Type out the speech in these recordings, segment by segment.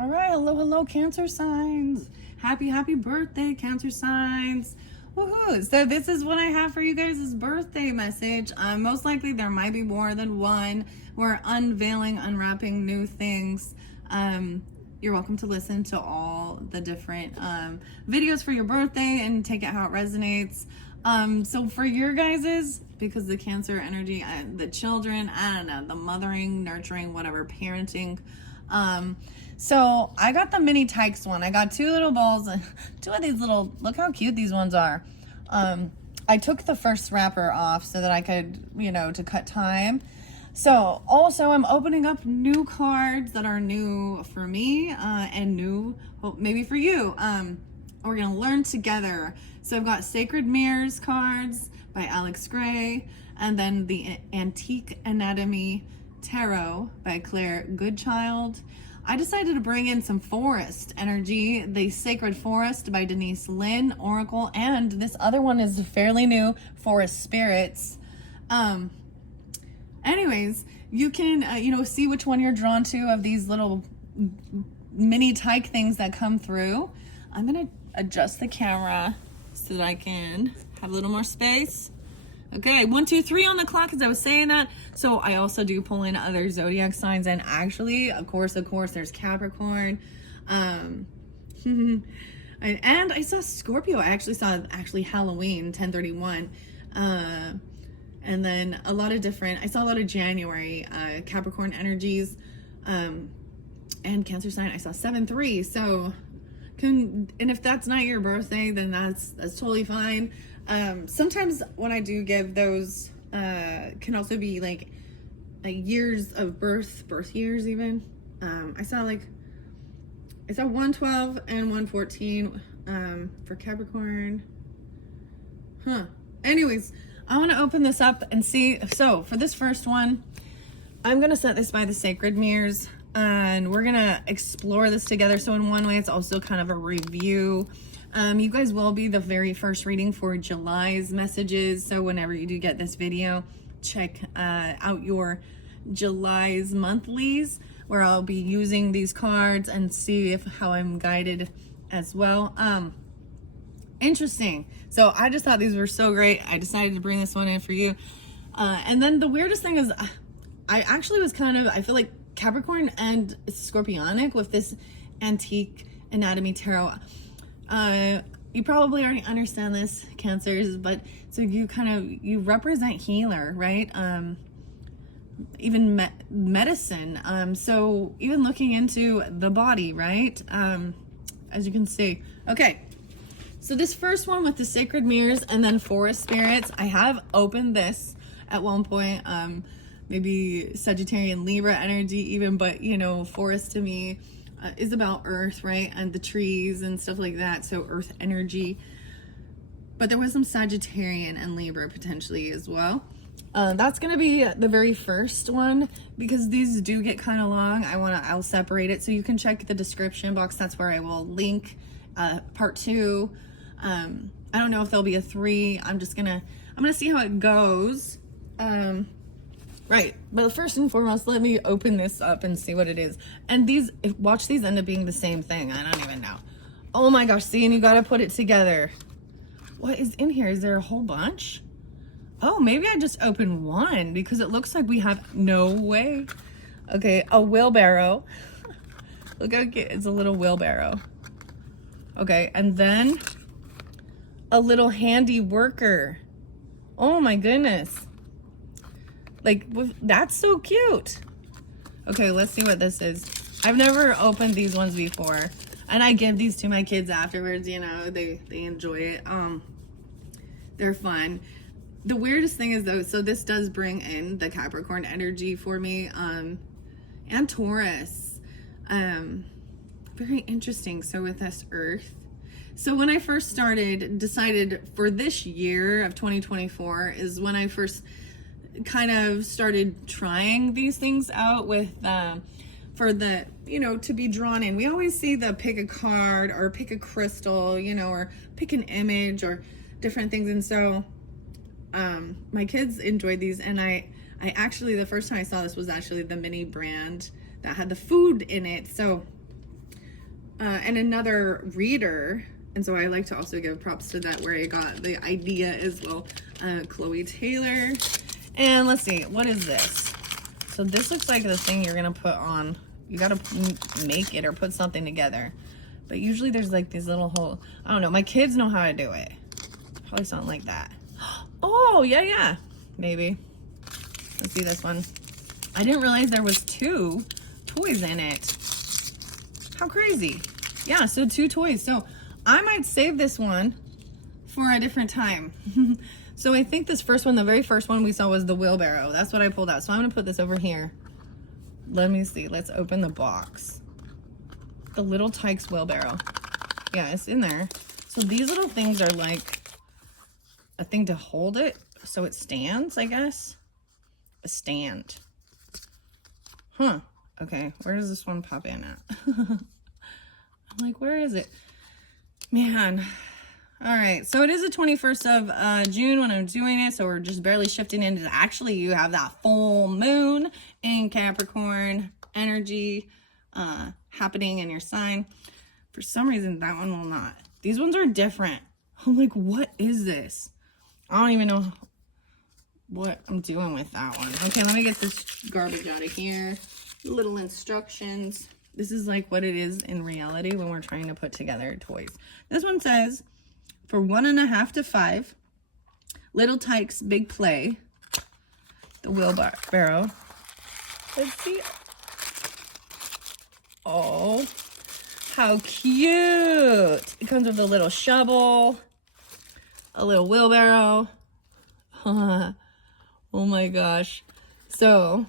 All right, hello, Cancer signs. Happy birthday, Cancer signs. Woohoo! So this is what I have for you guys' birthday message. Most likely there might be more than one. We're unveiling, unwrapping new things. You're welcome to listen to all the different videos for your birthday and take it how it resonates. So for your guys's, because the Cancer energy, the children, I don't know, the mothering, nurturing, whatever, parenting. So I got the mini Tykes one. I got two little balls, two of these little, look how cute these ones are. I took the first wrapper off so that I could, to cut time. So also I'm opening up new cards that are new for me, and new, maybe for you. We're going to learn together. So I've got Sacred Mirrors cards by Alex Gray, and then the Antique Anatomy Tarot by Claire Goodchild. I decided to bring in some forest energy, the Sacred Forest by Denise Lynn, Oracle, and this other one is fairly new, Forest Spirits. Anyways, you can, see which one you're drawn to of these little mini tyke things that come through. I'm going to adjust the camera so that I can have a little more space. Okay, 1, 2, 3 on the clock as I was saying that. So I also do pull in other zodiac signs, and actually, of course, there's Capricorn. And I saw Scorpio. I actually saw Halloween 1031. And then I saw a lot of January Capricorn energies. And Cancer sign, I saw 7-3. So and if that's not your birthday, then that's totally fine. Sometimes when I do give those, can also be like years of birth years even. I saw 112 and 114 for Capricorn. Anyways, I want to open this up and see. So for this first one, I'm going to set this by the Sacred Mirrors, and we're going to explore this together. So in one way, it's also kind of a review. You guys will be the very first reading for July's messages. So whenever you do get this video, check out your July's monthlies, where I'll be using these cards and see how I'm guided as well. Interesting. So I just thought these were so great. I decided to bring this one in for you. And then the weirdest thing is I actually was I feel like Capricorn and Scorpionic with this Antique Anatomy Tarot. You probably already understand this, Cancers, but so you represent healer, right? Even medicine. So even looking into the body, right? As you can see. Okay. So this first one with the Sacred Mirrors and then Forest Spirits, I have opened this at one point, maybe Sagittarian Libra energy even, but forest to me is about earth, right? And the trees and stuff like that. So earth energy. But there was some Sagittarian and Libra potentially as well. That's going to be the very first one, because these do get kind of long. I'll separate it. So you can check the description box. That's where I will link part 2. I don't know if there'll be a 3. I'm gonna see how it goes. Right, but first and foremost, let me open this up and see what it is. And watch these end up being the same thing. I don't even know. Oh my gosh, see, and you gotta put it together. What is in here? Is there a whole bunch? Oh, maybe I just opened one, because it looks like we have, no way. Okay, a wheelbarrow. Look how cute, it's a little wheelbarrow. Okay, and then a little handy worker. Oh my goodness. That's so cute. Okay, let's see what this is. I've never opened these ones before, and I give these to my kids afterwards. They enjoy it. They're fun. The weirdest thing is though, so this does bring in the Capricorn energy for me, and Taurus. Very interesting. So with this Earth. So when I first decided for this year of 2024 is when I first kind of started trying these things out with for the to be drawn in. We always see the pick a card or pick a crystal, or pick an image or different things. And so my kids enjoyed these, and I actually, the first time I saw this was actually the mini brand that had the food in it. So and another reader. And so I like to also give props to that, where I got the idea as well. Chloe Taylor. And let's see, what is this? So this looks like the thing you're gonna put on. You gotta make it or put something together. But usually there's like these little holes. I don't know, my kids know how to do it. Probably something like that. Oh, yeah, maybe. Let's see this one. I didn't realize there was 2 toys in it. How crazy. Yeah, so 2 toys. So I might save this one for a different time. So I think this first one, the very first one we saw, was the wheelbarrow. That's what I pulled out. So I'm gonna put this over here. Let me see, let's open the box. The Little Tykes wheelbarrow. Yeah, it's in there. So these little things are like a thing to hold it so it stands, I guess. A stand. Huh. Okay, where does this one pop in at? I'm like, where is it? Man. All right, so it is the 21st of June when I'm doing it, so we're just barely shifting into, actually you have that full moon in Capricorn energy happening in your sign. For some reason, that one will not. These ones are different. I'm like, what is this? I don't even know what I'm doing with that one. Okay, let me get this garbage out of here. Little instructions. This is like what it is in reality when we're trying to put together toys. This one says, for 1.5 to 5, Little Tykes Big Play, the wheelbarrow. Let's see. Oh, how cute. It comes with a little shovel, a little wheelbarrow. Oh my gosh. So,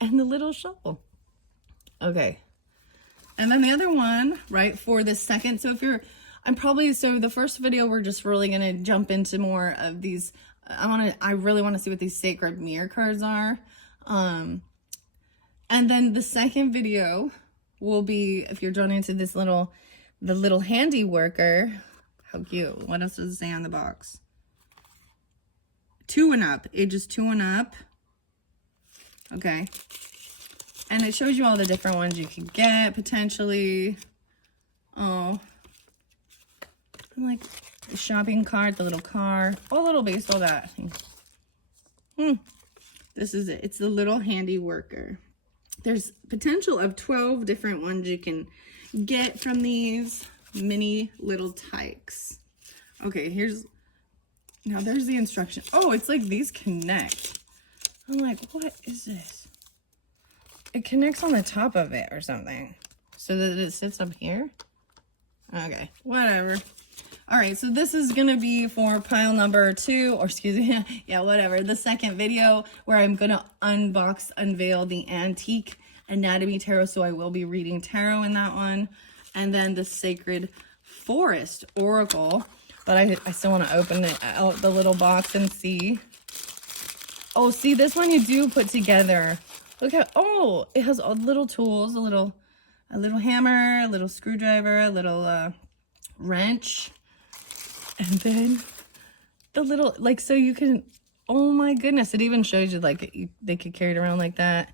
and the little shovel. Okay. And then the other one, right, for the second. So if you're, so the first video, we're just really going to jump into more of these. I really want to see what these sacred mirror cards are. And then the second video will be, if you're drawn into this the little handy worker. How cute. What else does it say on the box? 2 and up, ages 2 and up. Okay. And it shows you all the different ones you can get potentially. Oh. And like the shopping cart, the little car, all little base, all that. This is it. It's the little handy worker. There's potential of 12 different ones you can get from these mini Little Tykes. Okay, now there's the instruction. Oh, it's like these connect. I'm like, what is this? It connects on the top of it or something so that it sits up here. Okay, whatever. All right, so this is gonna be for pile number 2, or excuse me, yeah, whatever. The second video where I'm gonna unveil the Antique Anatomy Tarot. So I will be reading tarot in that one. And then the Sacred Forest Oracle. But I still want to open it out, the little box, and see. Oh, see, this one you do put together. Look at, oh, it has all little tools, a little hammer, a little screwdriver, a little wrench. And then the little, like, so you can, oh my goodness, it even shows you, like, they could carry it around like that.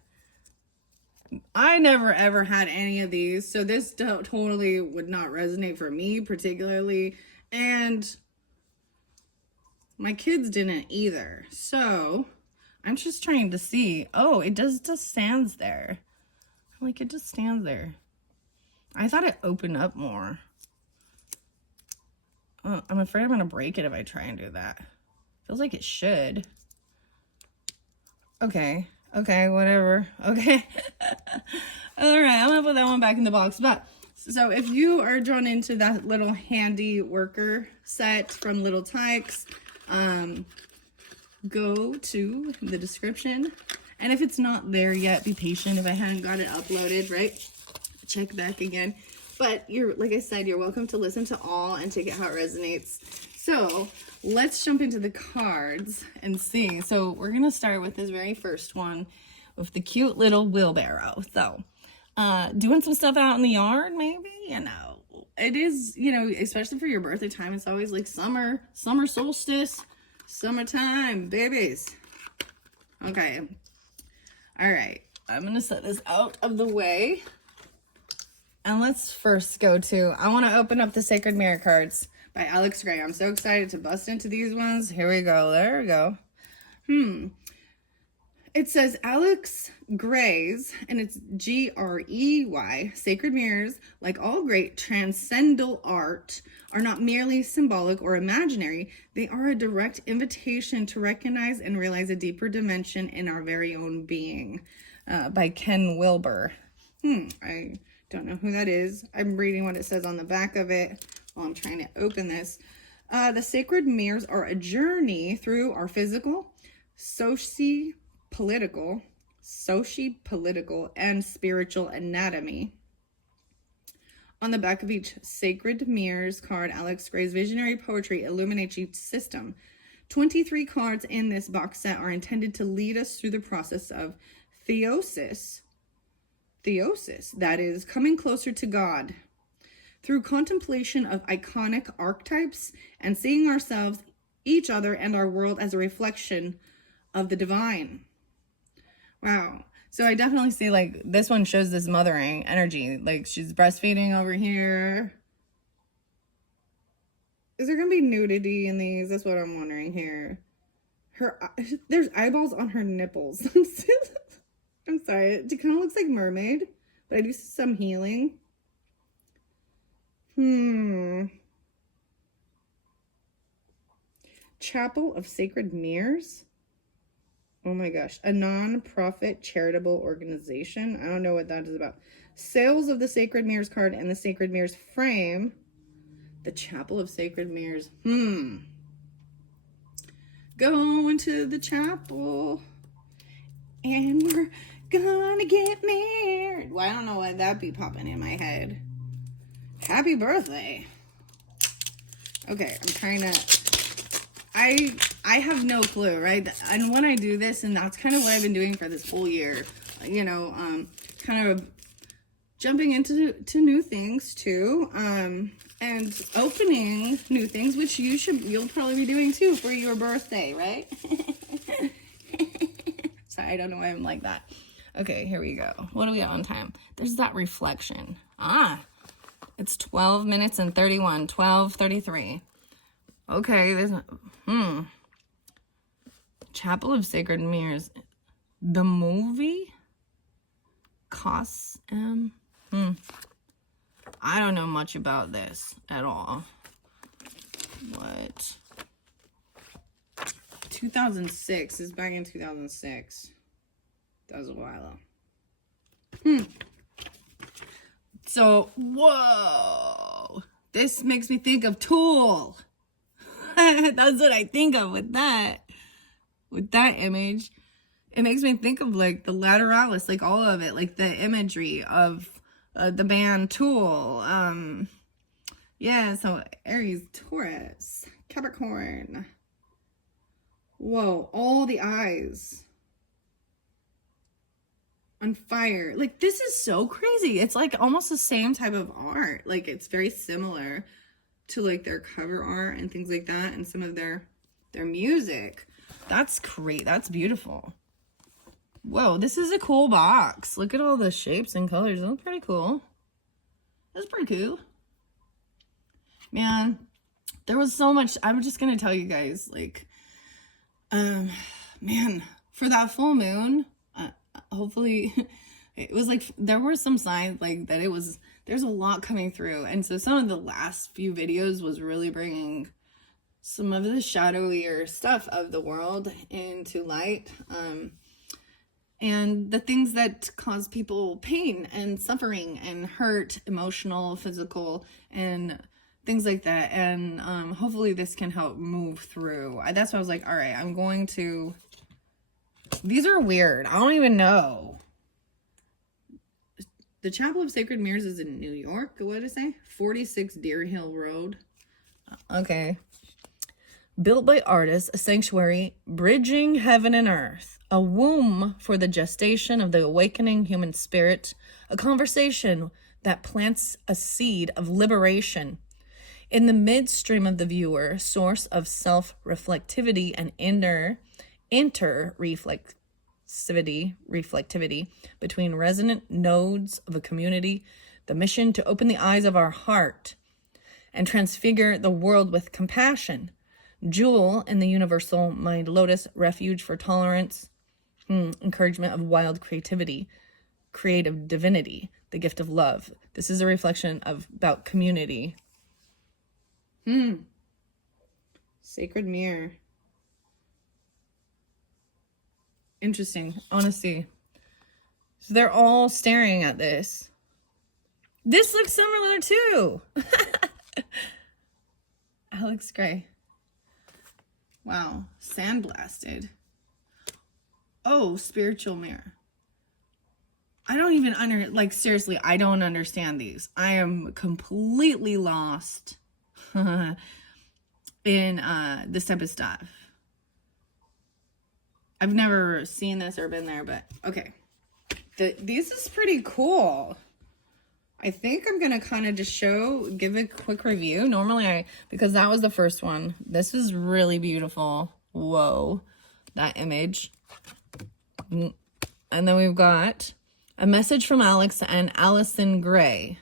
I never ever had any of these, so this totally would not resonate for me particularly, and my kids didn't either. So I'm just trying to see. Oh, it just stands there. Like, it just stands there. I thought it opened up more. I'm afraid I'm gonna break it if I try and do that. Feels like it should. Okay, whatever. Okay. All right, I'm gonna put that one back in the box. But so if you are drawn into that little handy worker set from Little Tykes, go to the description. And if it's not there yet, be patient. If I hadn't got it uploaded, right? Check back again. But like I said, you're welcome to listen to all and take it how it resonates. So let's jump into the cards and see. So we're going to start with this very first one with the cute little wheelbarrow. So doing some stuff out in the yard, maybe, it is, especially for your birthday time. It's always like summer solstice, summertime, babies. Okay. All right. I'm going to set this out of the way. And let's first go to, I want to open up the Sacred Mirror cards by Alex Gray. I'm so excited to bust into these ones. Here we go. There we go. It says Alex Gray's, and it's Grey, Sacred Mirrors, like all great transcendental art, are not merely symbolic or imaginary. They are a direct invitation to recognize and realize a deeper dimension in our very own being. By Ken Wilber. I don't know who that is. I'm reading what it says on the back of it while I'm trying to open this. The sacred mirrors are a journey through our physical, socio-political, and spiritual anatomy. On the back of each Sacred Mirrors card, Alex Gray's visionary poetry illuminates each system. 23 cards in this box set are intended to lead us through the process of theosis, that is, coming closer to God, through contemplation of iconic archetypes and seeing ourselves, each other, and our world as a reflection of the divine. Wow. So I definitely see, like, this one shows this mothering energy. Like, she's breastfeeding over here. Is there going to be nudity in these? That's what I'm wondering here. There's eyeballs on her nipples. I'm sorry. It kind of looks like mermaid, but I do some healing. Chapel of Sacred Mirrors. Oh my gosh. A non-profit charitable organization. I don't know what that is about. Sales of the Sacred Mirrors card and the Sacred Mirrors frame. The Chapel of Sacred Mirrors. Going to the chapel. And we're gonna get married. Well, I don't know why that'd be popping in my head. Happy birthday. Okay, I'm trying to... I have no clue, right? And when I do this, and that's kind of what I've been doing for this whole year, you know, kind of jumping into new things too, and opening new things, which you'll probably be doing too for your birthday, right? Sorry, I don't know why I'm like that. Okay, here we go. What do we got on time? There's that reflection. It's 12 minutes and 31, 12:33. Okay, there's Chapel of Sacred Mirrors. The movie costs I don't know much about this at all. What? 2006 is back in 2006. That was a while though. So, whoa. This makes me think of Tool. That's what I think of with that image. It makes me think of like the Lateralis, like all of it, like the imagery of the band Tool. Yeah, so Aries, Taurus, Capricorn. Whoa, all the eyes on fire. Like, this is so crazy. It's like almost the same type of art. Like, it's very similar to like their cover art and things like that, and some of their music. That's great. That's beautiful. Whoa, this is a cool box. Look at all the shapes and colors. That's pretty cool. That's pretty cool. Man, there was so much. I'm just gonna tell you guys, like, man, for that full moon, hopefully it was like there were some signs like that there's a lot coming through. And so some of the last few videos was really bringing some of the shadowier stuff of the world into light, and the things that cause people pain and suffering and hurt, emotional, physical, and things like that. And hopefully this can help move through. That's why I was like, all right, I'm going to... These are weird. I don't even know. The Chapel of Sacred Mirrors is in New York. What did it say? 46 Deer Hill Road. Okay. Built by artists, a sanctuary bridging heaven and earth, a womb for the gestation of the awakening human spirit, a conversation that plants a seed of liberation in the midstream of the viewer, source of self-reflectivity and inter-reflexivity. reflectivity between resonant nodes of a community, the mission to open the eyes of our heart and transfigure the world with compassion. Jewel in the universal mind, lotus, refuge for tolerance, encouragement of wild creativity, creative divinity, the gift of love. This is a reflection about community. Sacred mirror. Interesting. Honestly. So they're all staring at this. This looks similar too. Alex Gray. Wow. Sandblasted. Oh, spiritual mirror. I don't even seriously, I don't understand these. I am completely lost in this type of stuff. I've never seen this or been there, but okay. This is pretty cool. I think I'm going to kind of just give a quick review. Normally because that was the first one. This is really beautiful. Whoa, that image. And then we've got a message from Alex and Allison Gray.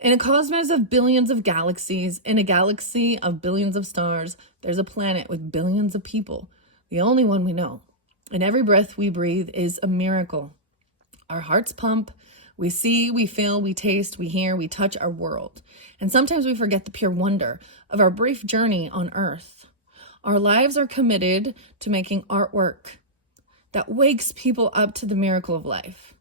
In a cosmos of billions of galaxies, in a galaxy of billions of stars, there's a planet with billions of people, the only one we know. And every breath we breathe is a miracle. Our hearts pump, we see, we feel, we taste, we hear, we touch our world. And sometimes we forget the pure wonder of our brief journey on Earth. Our lives are committed to making artwork that wakes people up to the miracle of life,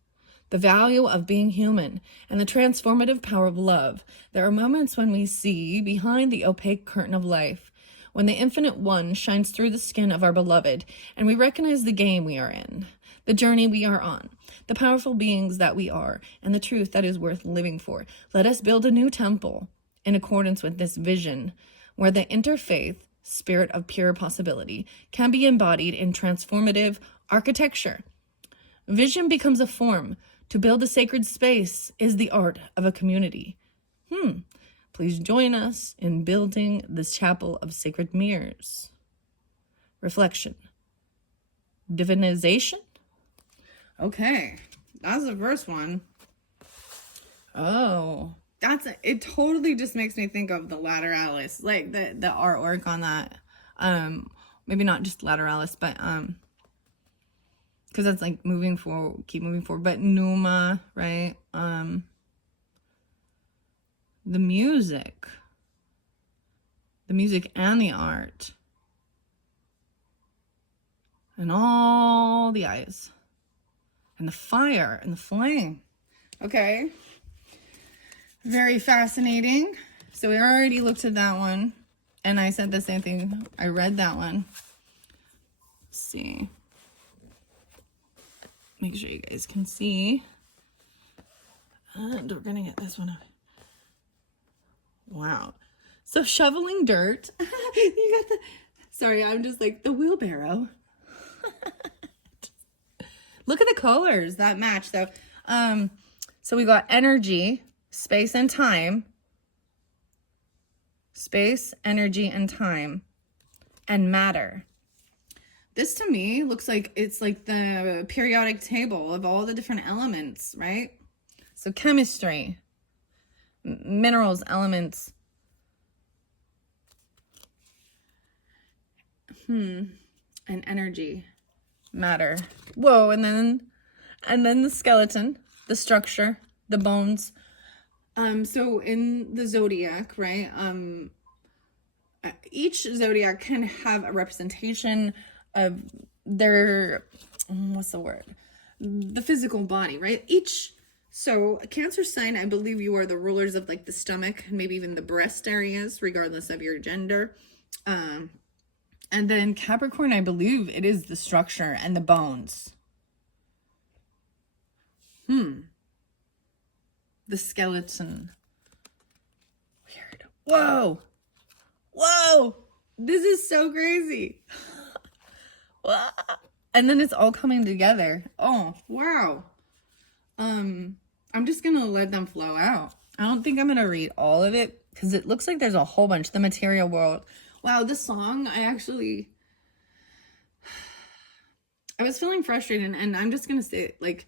the value of being human, and the transformative power of love. There are moments when we see behind the opaque curtain of life, when the infinite one shines through the skin of our beloved, and we recognize the game we are in, the journey we are on, the powerful beings that we are, and the truth that is worth living for. Let us build a new temple in accordance with this vision, where the interfaith spirit of pure possibility can be embodied in transformative architecture. Vision becomes a form. To build a sacred space is the art of a community. Please join us in building this chapel of sacred mirrors. Reflection. Divinization? Okay, that's the first one. Oh, it totally just makes me think of the Lateralis, like the artwork on that. Maybe not just Lateralis, but because that's like keep moving forward. But Numa, right? The music and the art, and all the eyes, and the fire and the flame. Okay, very fascinating. So we already looked at that one, and I said the same thing. I read that one. Let's see. Make sure you guys can see. And we're gonna get this one up. Wow. So shoveling dirt. You got sorry, I'm just like the wheelbarrow. Look at the colors that match though. So we got energy, space and time. Space, energy, and time. And matter. This to me looks like it's like the periodic table of all the different elements, right? So chemistry, minerals, elements. And energy, matter. Whoa, and then the skeleton, the structure, the bones. So in the zodiac, right? Each zodiac can have a representation of their, what's the word? The physical body, right? So a Cancer sign, I believe you are the rulers of like the stomach, maybe even the breast areas, regardless of your gender. And then Capricorn, I believe it is the structure and the bones. The skeleton. Weird. Whoa. This is so crazy. And then it's all coming together. Oh, wow. I'm just gonna let them flow out. I don't think I'm gonna read all of it because it looks like there's a whole bunch. The material world. Wow, this song, I was feeling frustrated, and I'm just gonna say, like,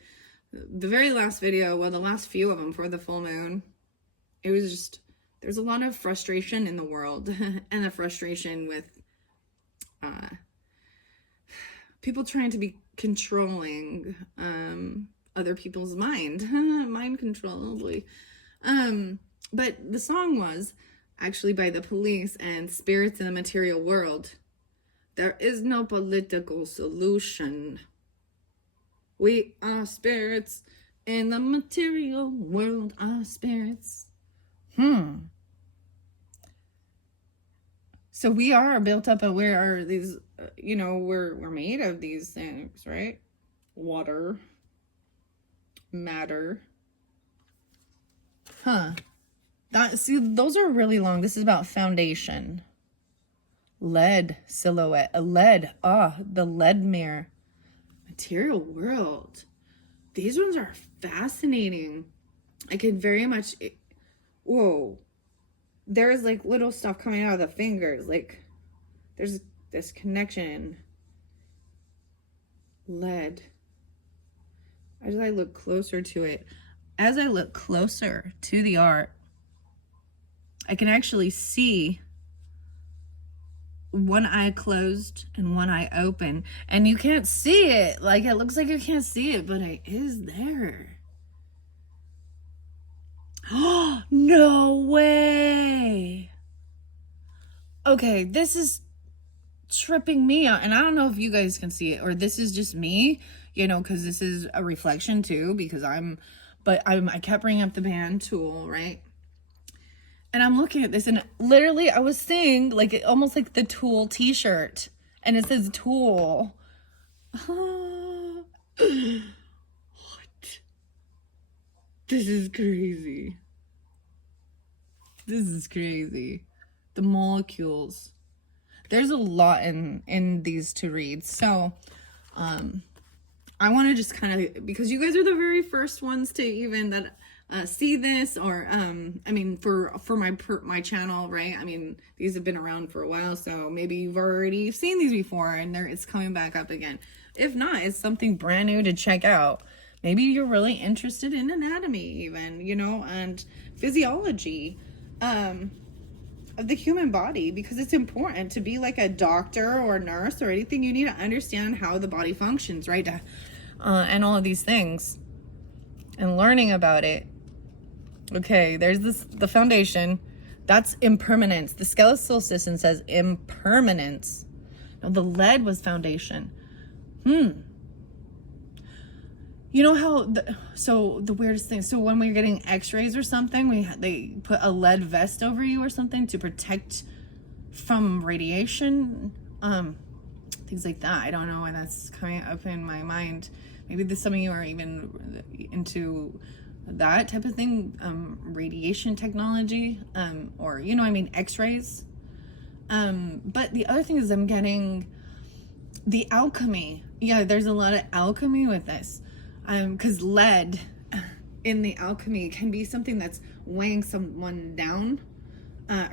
the very last video, well, the last few of them for the full moon, it was just, there's a lot of frustration in the world and a frustration with people trying to be controlling other people's mind. Mind control, oh boy. But the song was actually by The Police and Spirits in the Material World. There is no political solution. We are spirits in the material world, are spirits. So we are built up, and we are these, we're made of these things, right? Water, matter. See, those are really long. This is about foundation. Lead silhouette, a lead, the lead mirror. Material world. These ones are fascinating. I could very much, whoa. There's like little stuff coming out of the fingers. Like there's this connection. Lead. As I look closer to it, as I look closer to the art, I can actually see one eye closed and one eye open, and you can't see it. Like, it looks like you can't see it, but it is there. Oh, no way. Okay, this is tripping me out, and I don't know if you guys can see it, or this is just me, because this is a reflection too, because I kept bringing up the band Tool, right? And I'm looking at this, and literally I was seeing like almost like the Tool t-shirt, and it says Tool. What? This is crazy. This is crazy. The molecules. There's a lot in these to read. So, I want to just kind of, because you guys are the very first ones to even that see this, or for my channel, right? I mean, these have been around for a while, so maybe you've already seen these before, and it's coming back up again. If not, it's something brand new to check out. Maybe you're really interested in anatomy, even, and physiology of the human body, because it's important to be like a doctor or a nurse or anything. You need to understand how the body functions, right? And all of these things, and learning about it. Okay, there's the foundation. That's impermanence. The skeletal system says impermanence. No, the lead was foundation. You know how the weirdest thing, so when we're getting x-rays or something, they put a lead vest over you or something to protect from radiation, things like that. I don't know why that's coming up in my mind. Maybe some of you are even into that type of thing, radiation technology, or x-rays. But the other thing is, I'm getting the alchemy. Yeah, there's a lot of alchemy with this. Because lead in the alchemy can be something that's weighing someone down,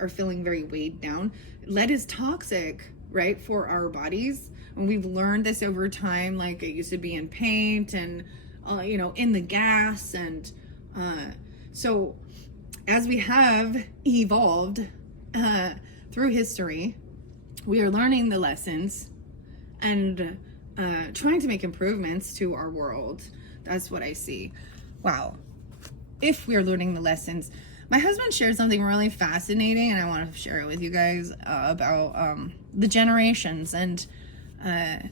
or feeling very weighed down. Lead is toxic, right, for our bodies. And we've learned this over time. Like, it used to be in paint and, in the gas. And so as we have evolved through history, we are learning the lessons and trying to make improvements to our world. That's what I see. Wow. If we're learning the lessons. My husband shared something really fascinating, and I want to share it with you guys, about the generations, and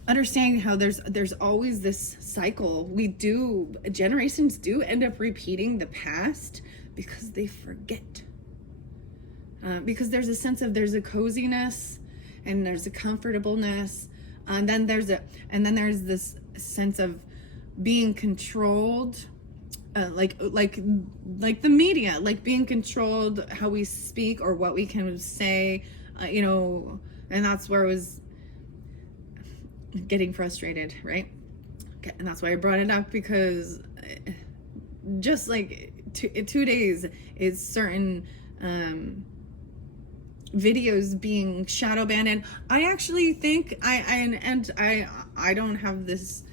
understanding how there's always this cycle. Generations do end up repeating the past because they forget. Because there's a sense of, there's a coziness, and there's a comfortableness, and then there's this sense of being controlled, like the media, like being controlled, how we speak or what we can say, and that's where I was getting frustrated, right? Okay, and that's why I brought it up, because just like 2 days is certain videos being shadow banned. And I actually think I don't have this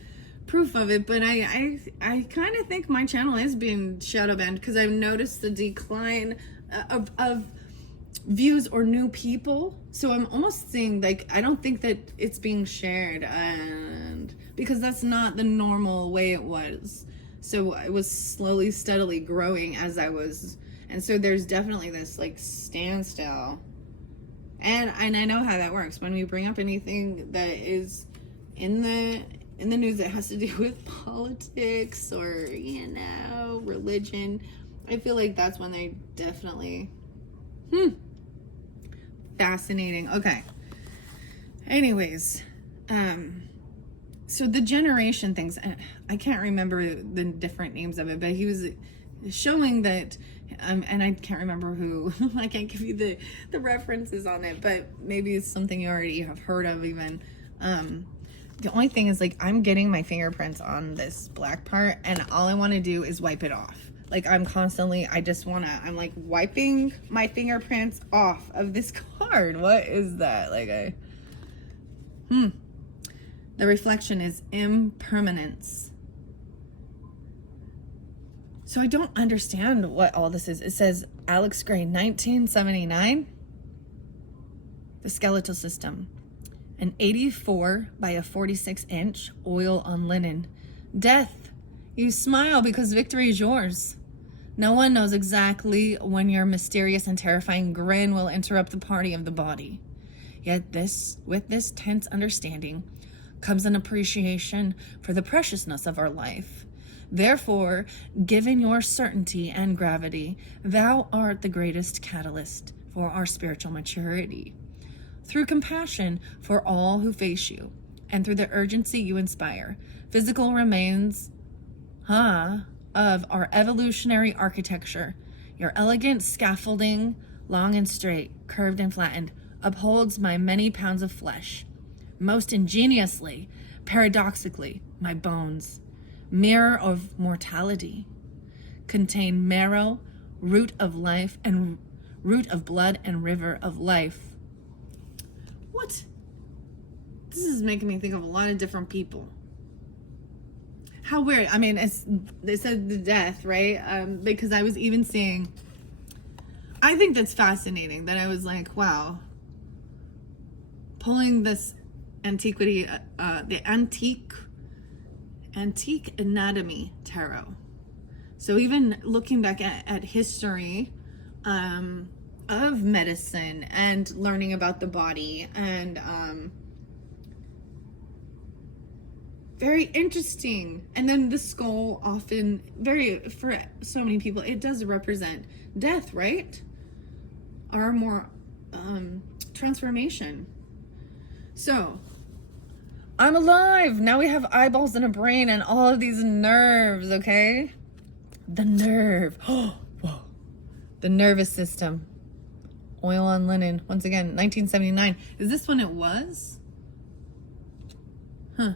proof of it, but I kind of think my channel is being shadow banned because I've noticed the decline of views or new people. So I'm almost seeing, like, I don't think that it's being shared, and because that's not the normal way it was. So it was slowly, steadily growing as I was, and so there's definitely this like standstill. And I know how that works. When we bring up anything that is in the news that has to do with politics or, you know, religion, I feel like that's when they definitely fascinating. Okay. Anyways, so the generation things, I can't remember the different names of it, but he was showing that, and I can't remember who, I can't give you the references on it, but maybe it's something you already have heard of even. The only thing is, like, I'm getting my fingerprints on this black part, and all I want to do is wipe it off. Like, I'm like wiping my fingerprints off of this card. What is that? Like, the reflection is impermanence. So I don't understand what all this is. It says Alex Gray, 1979. The skeletal system. An 84 by a 46-inch oil on linen. Death. You smile because victory is yours. No one knows exactly when your mysterious and terrifying grin will interrupt the party of the body. Yet with this tense understanding comes an appreciation for the preciousness of our life. Therefore, given your certainty and gravity, thou art the greatest catalyst for our spiritual maturity. Through compassion for all who face you, and through the urgency you inspire, physical remains of our evolutionary architecture, your elegant scaffolding, long and straight, curved and flattened, upholds my many pounds of flesh. Most ingeniously, paradoxically, my bones, mirror of mortality, contain marrow, root of life, and root of blood and river of life. What? This is making me think of a lot of different people. How weird. I mean, they said the death, right? Because I was even seeing, I think that's fascinating that I was like, wow, pulling this antiquity, the antique anatomy tarot. So even looking back at history of medicine and learning about the body, and very interesting. And then the skull often, for so many people, it does represent death, right? Or more transformation. So I'm alive. Now we have eyeballs and a brain and all of these nerves, okay? The nerve. Oh, whoa. The nervous system. Oil on linen. Once again, 1979. Is this when it was? Huh.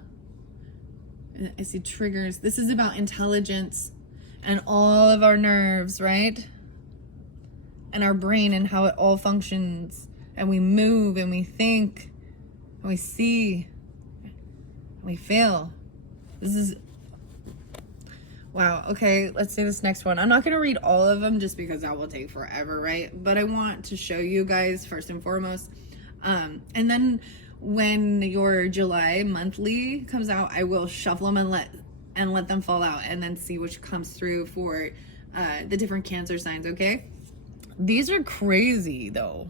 I see triggers. This is about intelligence and all of our nerves, right? And our brain and how it all functions. And we move and we think and we see and we feel. This is... Wow. Okay, let's see this next one. I'm not going to read all of them just because that will take forever, right? But I want to show you guys first and foremost. And then when your July monthly comes out, I will shuffle them and let them fall out, and then see which comes through for the different Cancer signs, okay? These are crazy, though.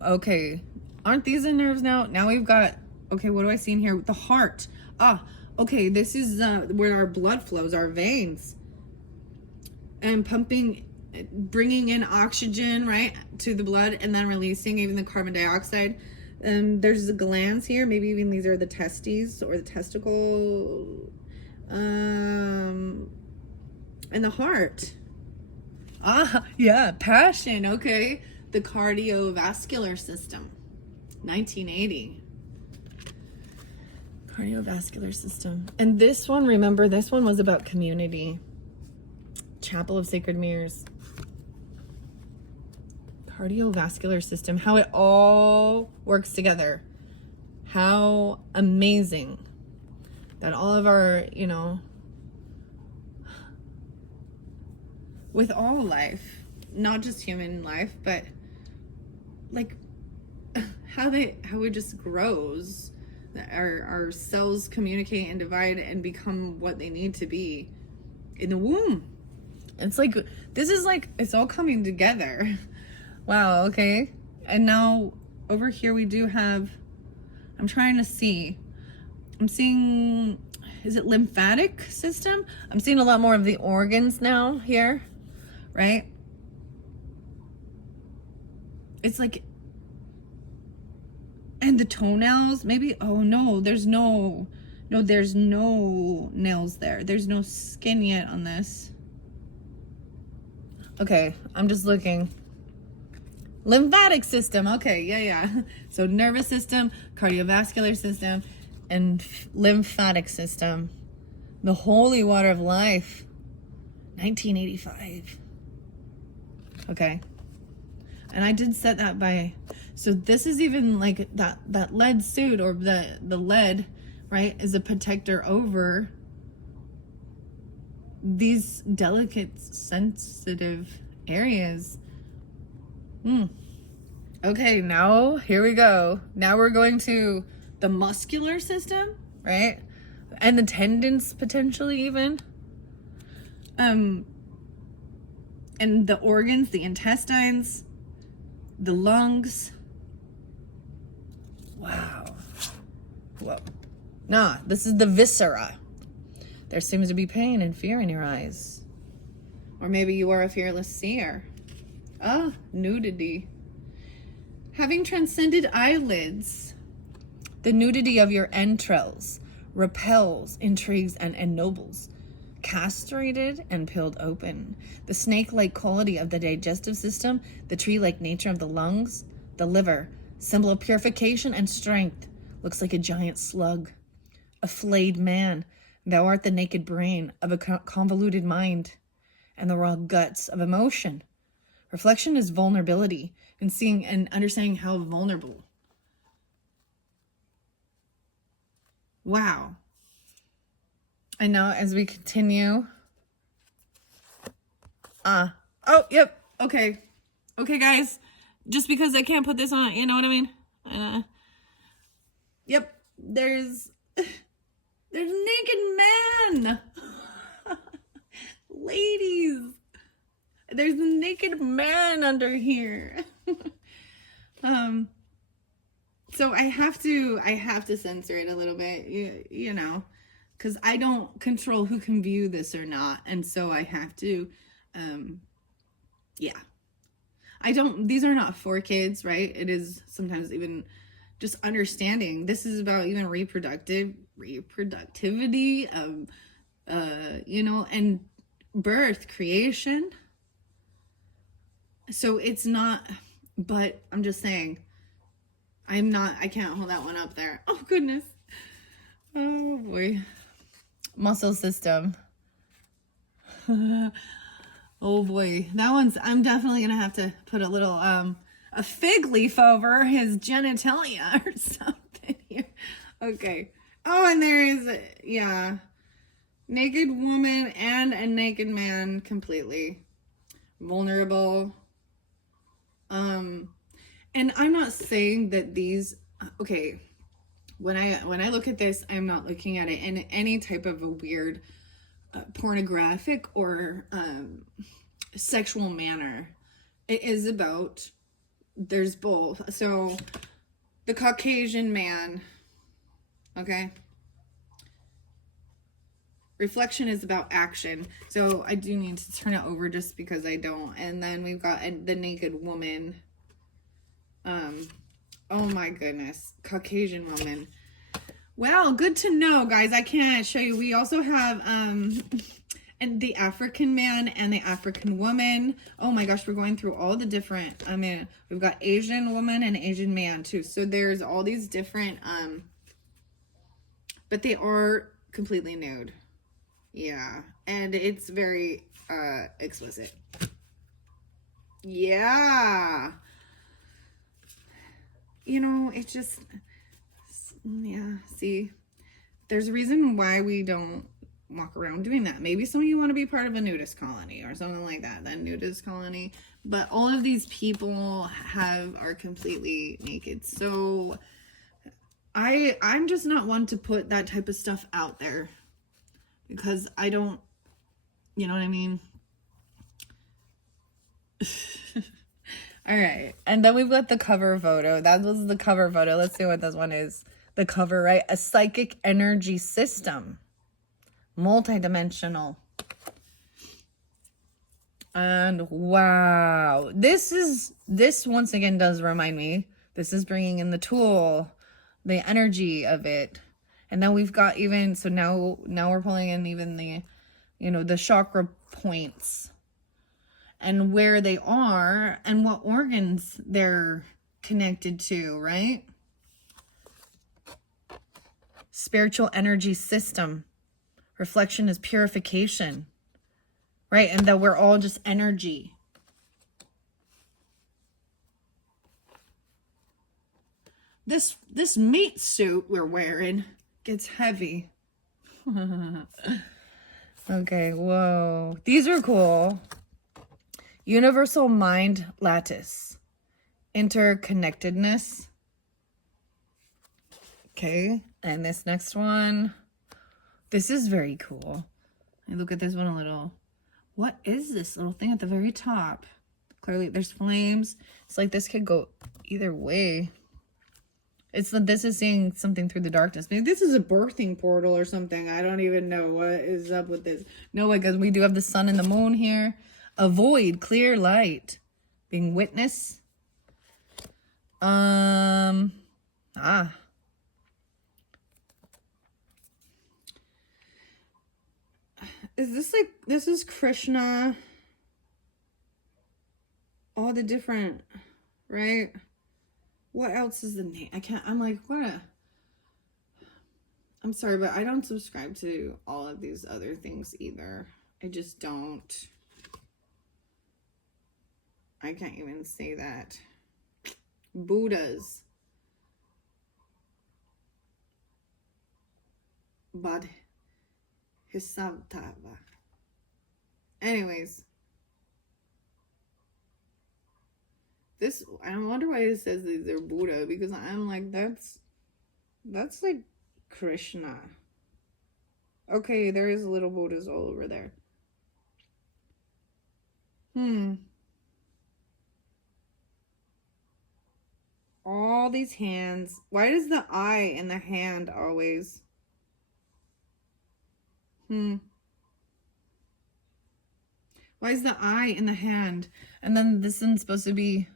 Okay, aren't these the nerves now? Now we've got, okay, what do I see in here? The heart. Okay, this is where our blood flows, our veins. And pumping, bringing in oxygen, right, to the blood, and then releasing even the carbon dioxide. There's the glands here. Maybe even these are the testes or the testicle. And the heart. Yeah, passion. Okay. The cardiovascular system. 1980. Cardiovascular system. And this one, remember, this one was about community. Chapel of Sacred Mirrors. cardiovascular system, how it all works together. How amazing that all of our, you know, with all life, not just human life, but like how it just grows. Our cells communicate and divide and become what they need to be in the womb. It's like, this is like, it's all coming together. Wow, okay. And now over here we do have, I'm trying to see, I'm seeing, is it lymphatic system? I'm seeing a lot more of the organs now here, right? It's like, and the toenails, maybe, oh no, there's no nails there. There's no skin yet on this. Okay, I'm just looking. Lymphatic system, okay, yeah. So nervous system, cardiovascular system, and lymphatic system. The holy water of life, 1985. Okay. And I did set that by, so this is even like that lead suit, or the lead, right, is a protector over these delicate, sensitive areas. Okay, now here we go. Now we're going to the muscular system, right? And the tendons, potentially even. And the organs, the intestines, the lungs. Wow. Whoa. Nah, this is the viscera. There seems to be pain and fear in your eyes. Or maybe you are a fearless seer. Ah, nudity. Having transcended eyelids, the nudity of your entrails repels, intrigues, and ennobles. Castrated and peeled open, the snake-like quality of the digestive system, the tree-like nature of the lungs, the liver, symbol of purification and strength, looks like a giant slug. A flayed man, thou art the naked brain of a convoluted mind, and the raw guts of emotion. Reflection is vulnerability, and seeing and understanding how vulnerable. Wow. And now as we continue, oh, yep. Okay, guys, just because I can't put this on, you know what I mean? Yep, there's naked men. Ladies, there's a naked man under here. So I have to censor it a little bit, you know, because I don't control who can view this or not. And so I have to, yeah. These are not for kids, right? It is sometimes even just understanding. This is about even reproductivity, you know, and birth, creation. So it's not, but I'm just saying, I can't hold that one up there. Oh, goodness. Oh, boy. Muscle system. Oh, boy. That one's, I'm definitely going to have to put a little, a fig leaf over his genitalia or something here. Okay. Oh, and there is, yeah, naked woman and a naked man, completely vulnerable. And I'm not saying that these, okay, when I look at this, I'm not looking at it in any type of a weird pornographic or sexual manner. It is about, there's both. So the Caucasian man, okay, reflection is about action. So I do need to turn it over just because I don't. And then we've got the naked woman. Oh my goodness, Caucasian woman. Well, good to know, guys. I can't show you. We also have and the African man and the African woman. Oh my gosh, we're going through all the different, I mean, we've got Asian woman and Asian man too. So there's all these different but they are completely nude. Yeah, and it's very explicit. Yeah. You know, it just, yeah, see, there's a reason why we don't walk around doing that. Maybe some of you want to be part of a nudist colony or something like that, nudist colony. But all of these people are completely naked. So I'm just not one to put that type of stuff out there because I don't, you know what I mean? All right. And then we've got the cover photo. That was the cover photo. Let's see what this one is. The cover, right? A psychic energy system. Multidimensional. And wow. This once again does remind me. This is bringing in the tool, the energy of it. And then we've got even, so now we're pulling in even the, the chakra points and where they are and what organs they're connected to, right? Spiritual energy system. Reflection is purification, right? And that we're all just energy. This meat suit we're wearing gets heavy. Okay, whoa. These are cool. Universal mind lattice. Interconnectedness. Okay, and this next one. This is very cool. I look at this one a little. What is this little thing at the very top? Clearly, there's flames. It's like this could go either way. This is seeing something through the darkness. Maybe this is a birthing portal or something. I don't even know what is up with this. No, because we do have the sun and the moon here. Avoid clear light. Being witness. This is Krishna. All the different, right? What else is the name? I'm like, I'm sorry, but I don't subscribe to all of these other things either. I just don't. I can't even say that. Buddhas. Bodhisattva. Anyways. I wonder why it says these are Buddha, because I'm like, that's like Krishna. Okay, there is little Buddhas all over there. All these hands. Why does the eye in the hand always? Why is the eye in the hand? And then this one's supposed to be,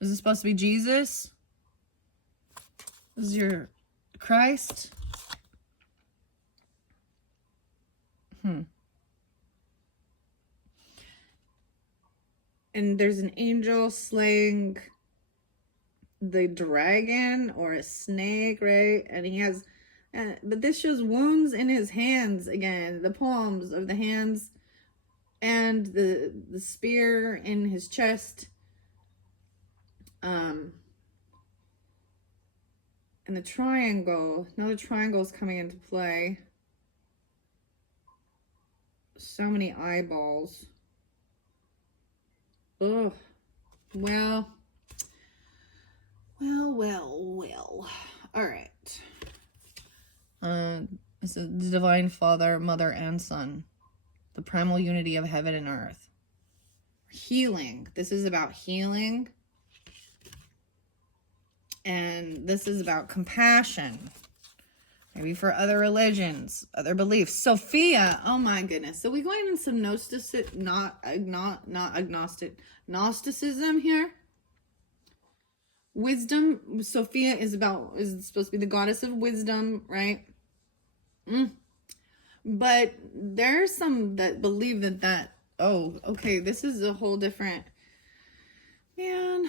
is this supposed to be Jesus? This is your Christ? And there's an angel slaying the dragon or a snake, right? And he has, but this shows wounds in his hands again, the palms of the hands, and the spear in his chest. And the triangle, now the triangle is coming into play. So many eyeballs. Ugh. Well. All right. This is the Divine Father, Mother, and Son. The primal unity of heaven and earth. Healing. This is about healing. And this is about compassion. Maybe for other religions, other beliefs. Sophia. Oh my goodness. So we going in some Gnosticism here. Wisdom. Sophia is supposed to be the goddess of wisdom, right? But there's some that believe that oh, okay, this is a whole different, man.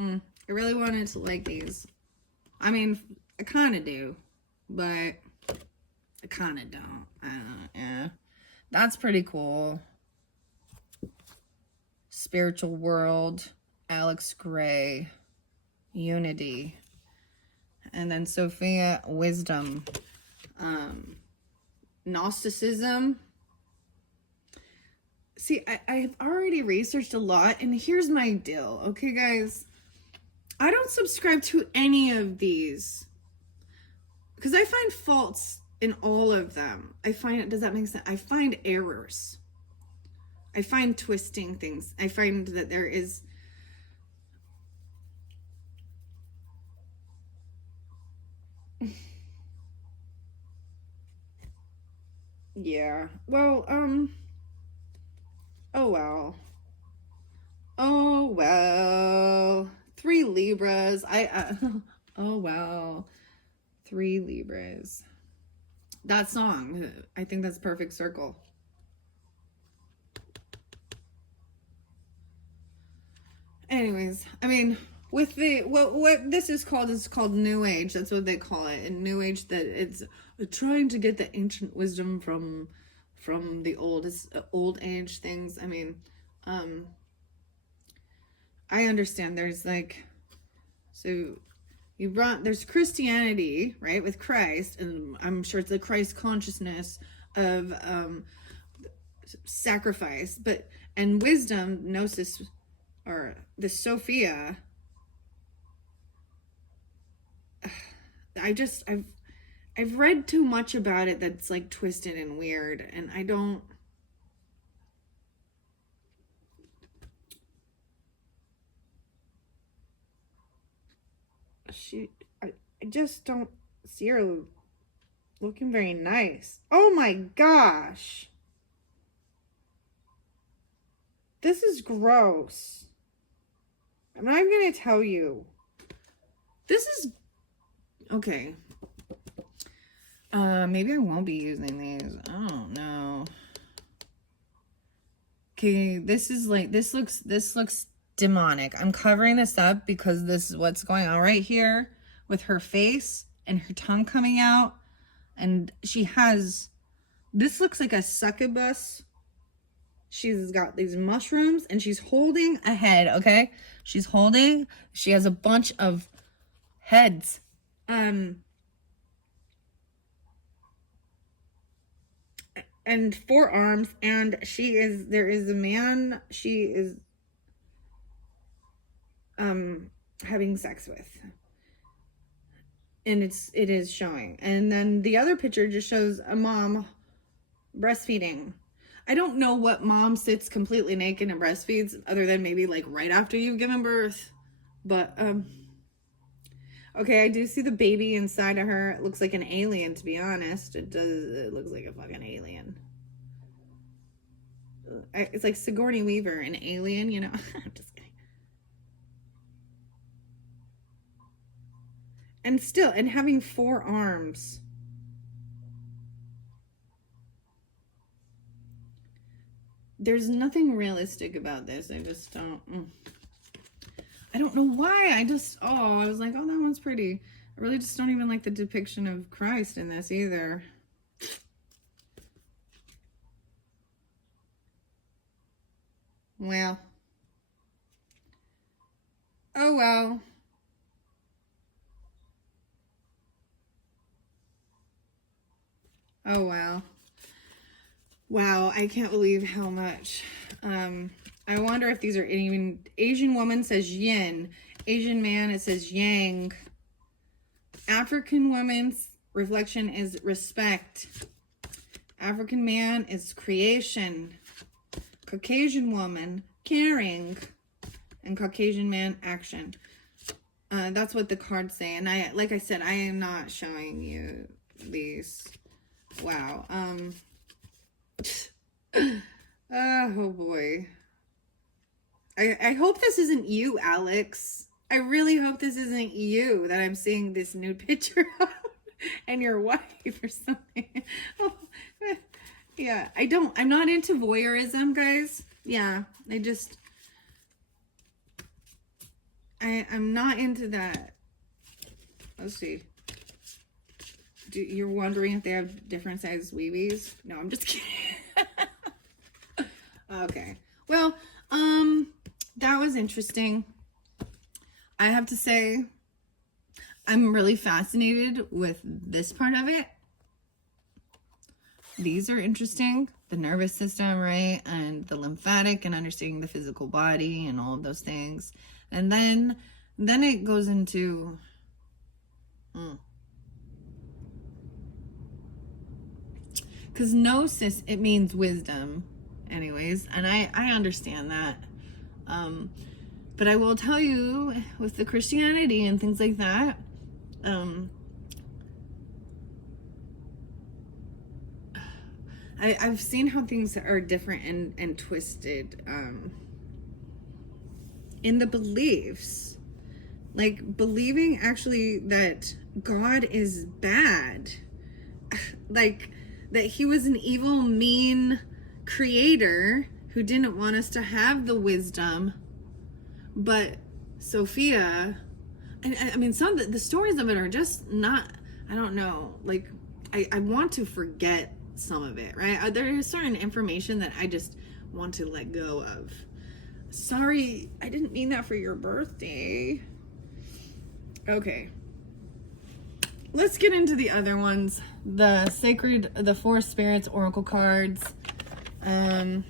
I really wanted to like these. I mean, I kind of do, but I kind of don't. I don't know, yeah. That's pretty cool. Spiritual World, Alex Gray, Unity. And then Sophia, Wisdom. Gnosticism. See, I've already researched a lot, and here's my deal. Okay, guys? I don't subscribe to any of these because I find faults in all of them. I find, does that make sense? I find errors. I find twisting things. I find that there is yeah. Well, oh well. Oh well. 3 Libras. Oh well. 3 Libras. That song, I think that's perfect circle. Anyways, I mean, with the what this is called New Age. That's what they call it in New Age. That it's trying to get the ancient wisdom from the old age things. I mean, I understand. There's like, so there's Christianity, right, with Christ, and I'm sure it's the Christ consciousness of sacrifice, and wisdom, gnosis, or the Sophia. I've read too much about it that's like twisted and weird, and I don't. I just don't see her looking very nice. Oh my gosh. This is gross. I'm not even gonna tell you. This is okay. Maybe I won't be using these. I don't know. Okay, this looks demonic. I'm covering this up because this is what's going on right here with her face and her tongue coming out. And this looks like a succubus. She's got these mushrooms and she's holding a head, okay? She has a bunch of heads. And 4 arms, and there is a man she is having sex with. And it is showing. And then the other picture just shows a mom breastfeeding. I don't know what mom sits completely naked and breastfeeds other than maybe like right after you've given birth. But okay, I do see the baby inside of her. It looks like an alien, to be honest. It looks like a fucking alien. It's like Sigourney Weaver, an alien, you know. I'm just kidding. And having 4 arms. There's nothing realistic about this. I just don't. I don't know why. I was like, oh, that one's pretty. I really just don't even like the depiction of Christ in this either. Well. Oh, well. Oh, wow. Wow, I can't believe how much. I wonder if these are even. Asian woman says yin. Asian man, it says yang. African woman's reflection is respect. African man is creation. Caucasian woman, caring. And Caucasian man, action. That's what the cards say. And like I said, I am not showing you these. Wow. Oh boy. I hope this isn't you, Alex. I really hope this isn't you that I'm seeing this nude picture of and your wife or something. Oh, yeah, I'm not into voyeurism, guys. Yeah, I'm not into that. Let's see. You're wondering if they have different size weebies? No, I'm just kidding. Okay. Well, that was interesting. I have to say, I'm really fascinated with this part of it. These are interesting. The nervous system, right? And the lymphatic and understanding the physical body and all of those things. And then it goes into because gnosis, it means wisdom anyways, and I understand that. But I will tell you, with the Christianity and things like that, I've seen how things are different and twisted in the beliefs. Like believing actually that God is bad. Like that he was an evil, mean creator who didn't want us to have the wisdom. But Sophia, I mean, some of the stories of it are just not, I don't know, like, I want to forget some of it, right? There is certain information that I just want to let go of. Sorry, I didn't mean that for your birthday. Okay. Let's get into the other ones. The Four Spirits Oracle cards. Dang.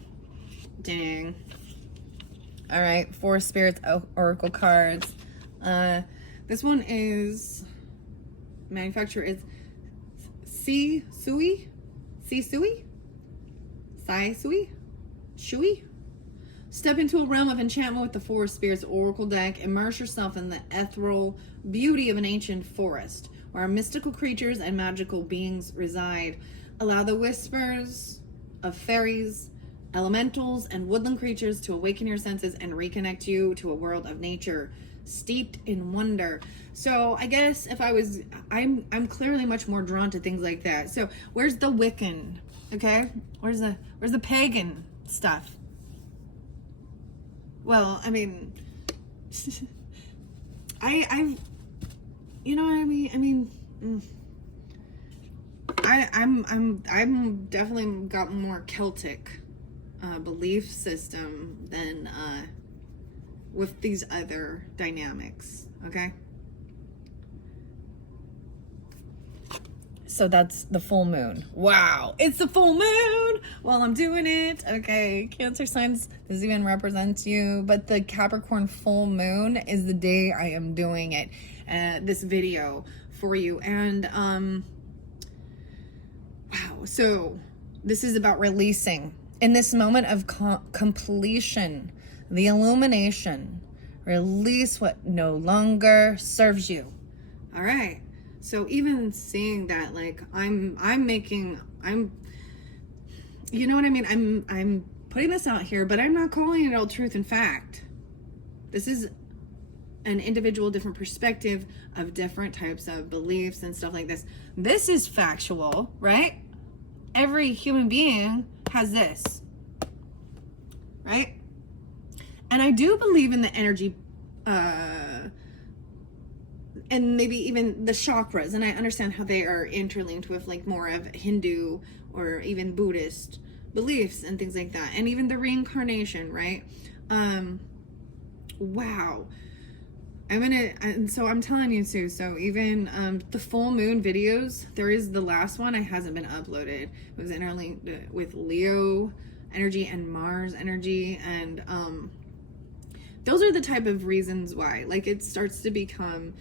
All right, Four Spirits Oracle cards. This one is, manufacturer is Sui? Shui? Step into a realm of enchantment with the Four Spirits Oracle deck. Immerse yourself in the ethereal beauty of an ancient forest, where mystical creatures and magical beings reside. Allow the whispers of fairies, elementals, and woodland creatures to awaken your senses and reconnect you to a world of nature steeped in wonder. So I guess if I'm clearly much more drawn to things like that. So where's the Wiccan? Okay, where's the pagan stuff? Well, I mean, I've you know what I mean? I'm definitely got more Celtic belief system than with these other dynamics, okay? So that's the full moon. Wow, it's the full moon while I'm doing it. Okay, Cancer signs, this even represents you, but the Capricorn full moon is the day I am doing it, this video for you. And wow, so this is about releasing. In this moment of completion, the illumination, release what no longer serves you. All right. So even seeing that, like, you know what I mean? I'm putting this out here, but I'm not calling it all truth and fact. This is an individual different perspective of different types of beliefs and stuff like this. This is factual, right? Every human being has this, right? And I do believe in the energy, and maybe even the chakras, and I understand how they are interlinked with like more of Hindu or even Buddhist beliefs and things like that, and even the reincarnation, right? Wow. And so I'm telling you too, so even the full moon videos, there is the last one, it hasn't been uploaded. It was interlinked with Leo energy and Mars energy, and those are the type of reasons why, like, it starts to become,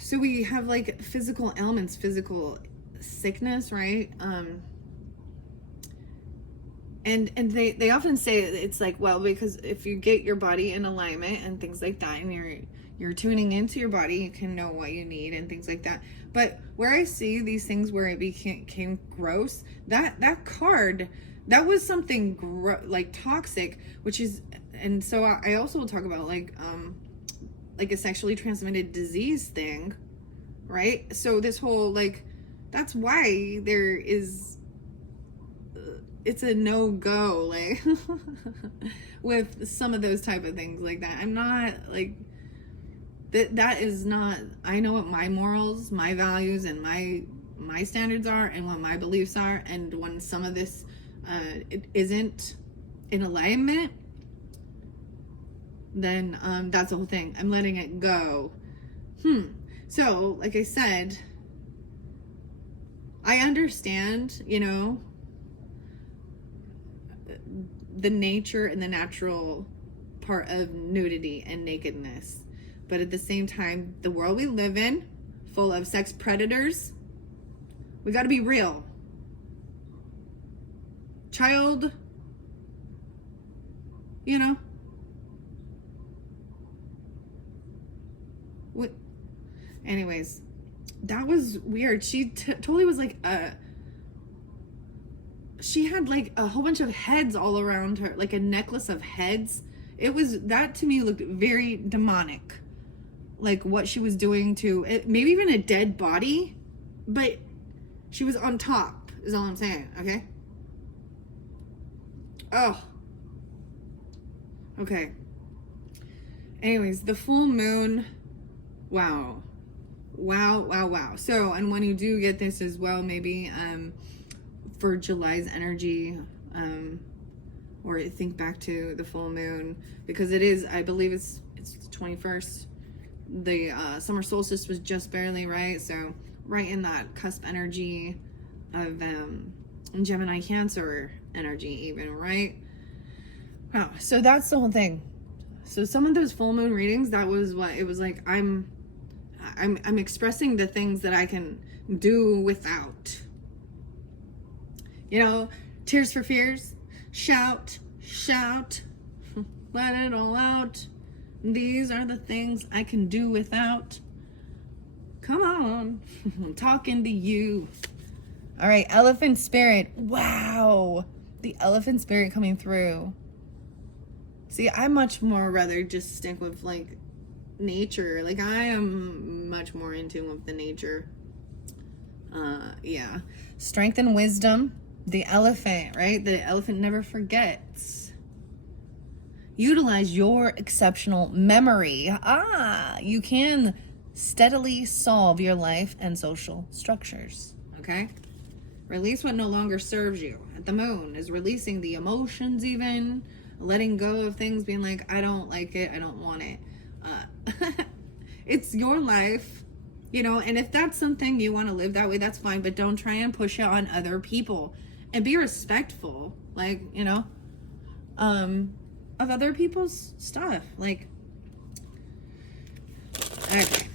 so we have like physical ailments, physical sickness, right? And they often say it's like, well, because if you get your body in alignment and things like that, and you're tuning into your body, you can know what you need and things like that. But where I see these things where it became gross, that card, that was something like toxic, which is, and so I also will talk about like a sexually transmitted disease thing, right? So this whole, like, that's why there is, it's a no-go, like, with some of those type of things like that. I'm not, like, that is not, I know what my morals, my values, and my my standards are and what my beliefs are, and when some of this it isn't in alignment, then that's the whole thing. I'm letting it go. So like I said, I understand, you know, the nature and the natural part of nudity and nakedness, but at the same time, the world we live in, full of sex predators, we got to be real. Child, you know, what? Anyways, that was weird. She totally was like she had like a whole bunch of heads all around her, like a necklace of heads. It was, that to me looked very demonic, like what she was doing to it, maybe even a dead body, but she was on top is all I'm saying. Okay. Oh, okay. Anyways, the full moon, wow. So, and when you do get this as well, maybe for July's energy, or think back to the full moon, because it is, I believe it's the 21st. The summer solstice was just barely right, so right in that cusp energy of Gemini Cancer energy even, right? Wow, so that's the whole thing. So some of those full moon readings, that was what it was like. I'm expressing the things that I can do without. You know, Tears for Fears, shout, let it all out. These are the things I can do without. Come on, I'm talking to you. All right, elephant spirit. Wow, the elephant spirit coming through. See, I much more rather just stick with like nature. Like I am much more in tune with the nature. Yeah, strength and wisdom. The elephant, right? The elephant never forgets. Utilize your exceptional memory. You can steadily solve your life and social structures. Okay? Release what no longer serves you. At the moon is releasing the emotions, even letting go of things, being like, I don't like it, I don't want it. It's your life, you know, and if that's something you want to live that way, that's fine, but don't try and push it on other people. And be respectful, like, you know, of other people's stuff. Like, okay,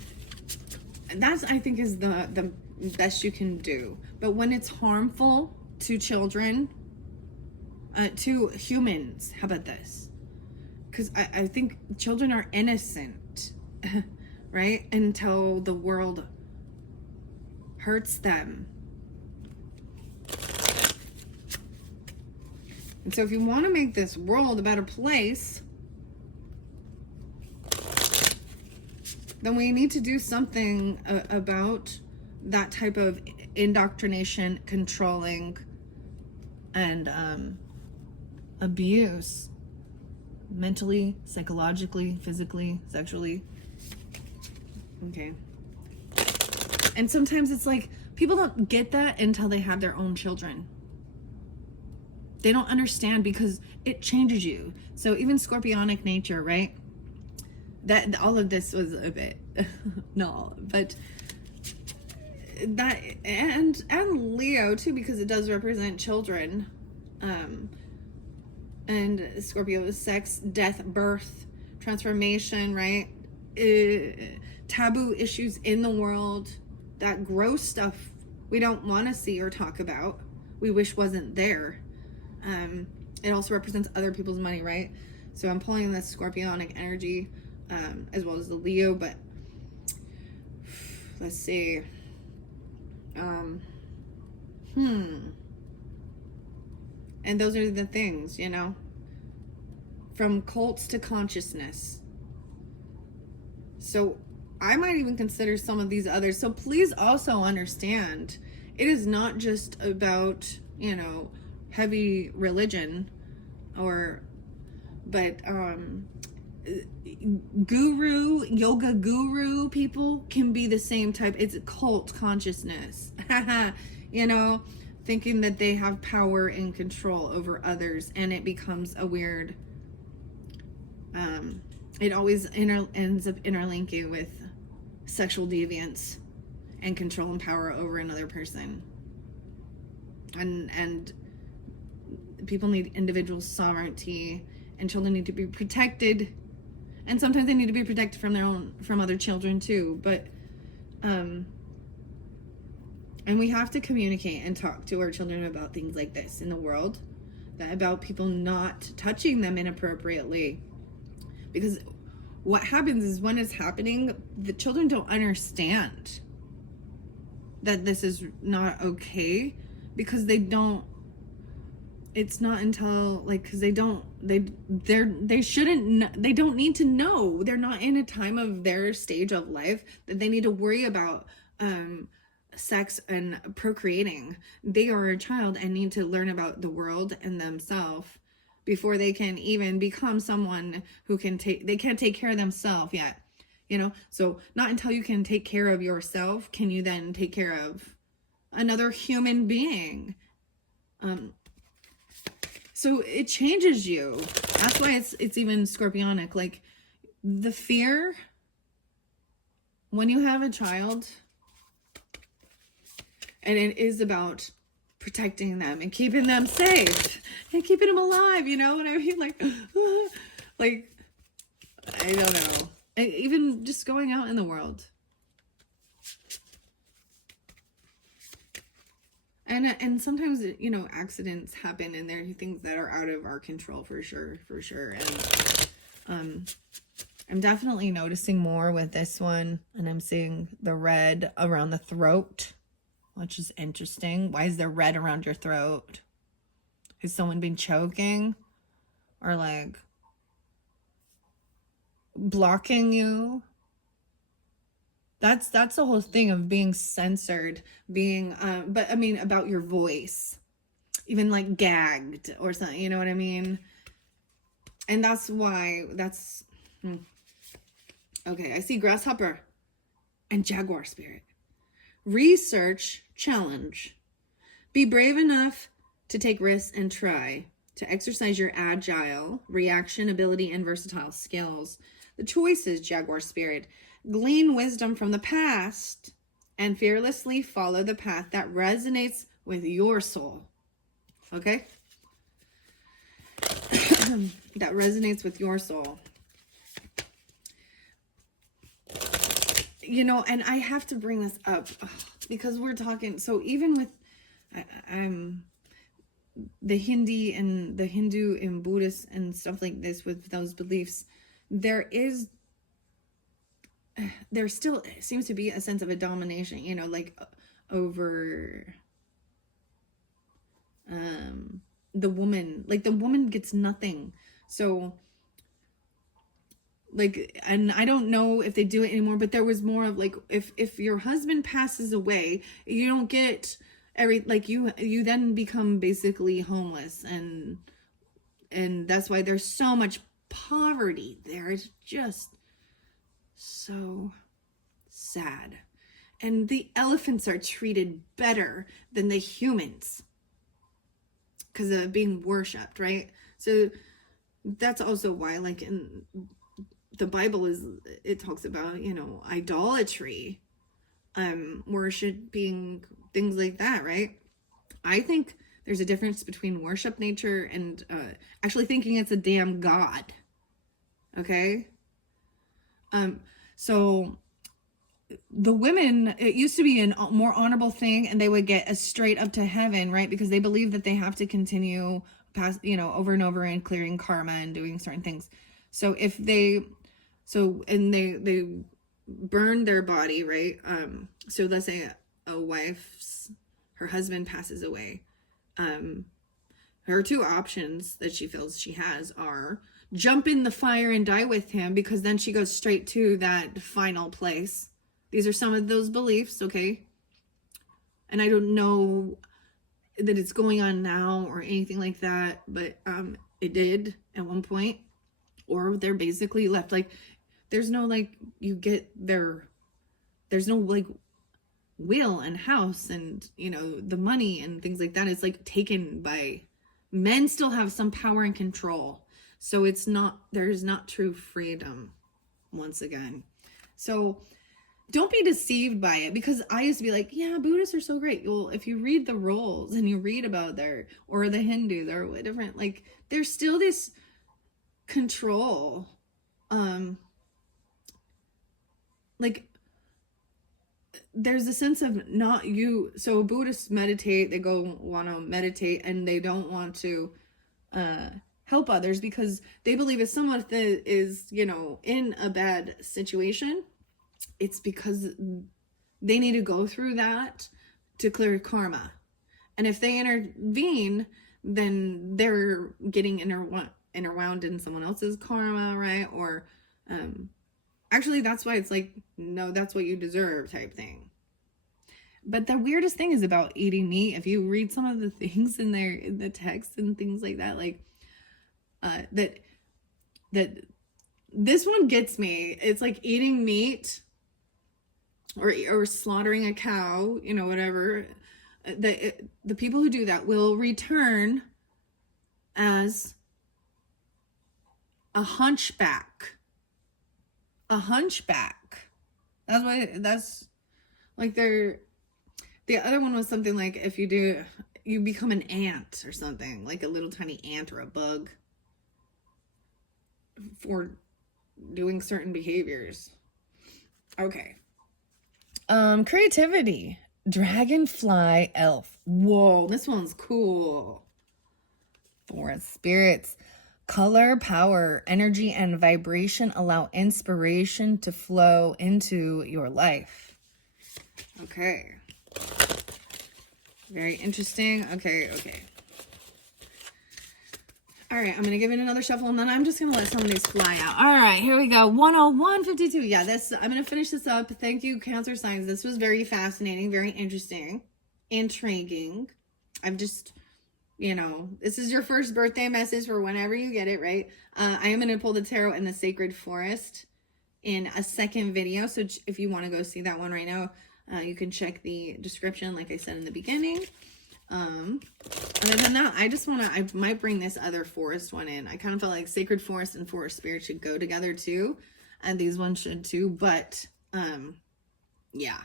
that's, I think, is the best you can do. But when it's harmful to children, to humans, how about this? Because I think children are innocent, right? Until the world hurts them. And so if you want to make this world a better place, then we need to do something about that type of indoctrination, controlling, and abuse, mentally, psychologically, physically, sexually. Okay. And sometimes it's like people don't get that until they have their own children. They don't understand because it changes you. So even scorpionic nature, right? That all of this was a bit no, but that and Leo too, because it does represent children. And Scorpio is sex, death, birth, transformation, right? Taboo issues in the world, that gross stuff we don't want to see or talk about, we wish wasn't there. It also represents other people's money, right? So I'm pulling this scorpionic energy, as well as the Leo, but let's see. And those are the things, you know, from cults to consciousness. So I might even consider some of these others. So please also understand, it is not just about, you know, heavy religion but yoga guru people can be the same type. It's cult consciousness. You know, thinking that they have power and control over others, and it becomes a weird, it always ends up interlinking with sexual deviance and control and power over another person. And people need individual sovereignty, and children need to be protected, and sometimes they need to be protected from other children too. But and we have to communicate and talk to our children about things like this in the world, about people not touching them inappropriately, because what happens is when it's happening, the children don't understand that this is not okay, because it's not until, like, because they don't need to know. They're not in a time of their stage of life that they need to worry about sex and procreating. They are a child and need to learn about the world and themselves before they can even become someone who they can't take care of themselves yet. You know, so not until you can take care of yourself can you then take care of another human being. So it changes you. That's why it's even scorpionic. Like, the fear when you have a child, and it is about protecting them and keeping them safe and keeping them alive. You know what I mean? Like, like, I don't know. Even just going out in the world. And sometimes, you know, accidents happen, and there are things that are out of our control for sure. And I'm definitely noticing more with this one, and I'm seeing the red around the throat, which is interesting. Why is there red around your throat? Has someone been choking or like blocking you? That's the whole thing of being censored, being but I mean, about your voice, even like gagged or something, you know what I mean? And that's why okay, I see grasshopper and jaguar spirit. Research challenge. Be brave enough to take risks and try to exercise your agile reaction ability and versatile skills. The choices, jaguar spirit. Glean wisdom from the past and fearlessly follow the path that resonates with your soul. Okay? That resonates with your soul. You know, and I have to bring this up because we're talking, so even with the Hindu and Buddhist and stuff like this, with those beliefs, there still seems to be a sense of a domination, you know, like over the woman. Like, the woman gets nothing. So, like, and I don't know if they do it anymore, but there was more of like, if your husband passes away, you don't get you then become basically homeless, and that's why there's so much poverty there. It's just so sad. And the elephants are treated better than the humans because of being worshipped, right? So that's also why, like, in the Bible, it talks about, you know, idolatry, worshiping things like that, right? I think there's a difference between worship nature and actually thinking it's a damn god. Okay? So the women, it used to be a more honorable thing, and they would get straight up to heaven, right? Because they believe that they have to continue past, you know, over and over and clearing karma and doing certain things. So if they burn their body, right? So let's say her husband passes away. Her two options that she feels she has are jump in the fire and die with him, because then she goes straight to that final place. These are some of those beliefs, okay? And I don't know that it's going on now or anything like that, but it did at one point. or they're basically left. Like, there's no, like, there's no, like, will and house and, you know, the money and things like that. It's like taken by men. Still have some power and control. So there's not true freedom once again. So don't be deceived by it, because I used to be like, yeah, Buddhists are so great. Well, if you read the roles and you read about or the Hindu, they're different. Like, there's still this control. Like, there's a sense of not you. So Buddhists meditate, they want to meditate, and they don't want to help others because they believe if someone is, you know, in a bad situation, it's because they need to go through that to clear karma. And if they intervene, then they're getting interwound in someone else's karma, right? Or actually, that's why it's like, no, that's what you deserve type thing. But the weirdest thing is about eating meat. If you read some of the things in there, in the text and things like that, like that this one gets me. It's like eating meat or slaughtering a cow, you know, whatever. The people who do that will return as a hunchback. A hunchback. That's like the other one was something like if you become an ant or something, like a little tiny ant or a bug for doing certain behaviors. Okay. Creativity. Dragonfly elf. Whoa, this one's cool. Forest spirits. Color, power, energy, and vibration allow inspiration to flow into your life. Okay. Very interesting. Okay. All right, I'm going to give it another shuffle, and then I'm just going to let some of these fly out. All right, here we go. 10152. Yeah, I'm going to finish this up. Thank you, Cancer signs. This was very fascinating, very interesting, intriguing. I'm just, you know, this is your first birthday message for whenever you get it, right? I am going to pull the tarot in the Sacred Forest in a second video. So if you want to go see that one right now, you can check the description, like I said in the beginning. Other than that, I might bring this other forest one in. I kind of felt like Sacred Forest and Forest Spirit should go together too. And these ones should too. But, yeah.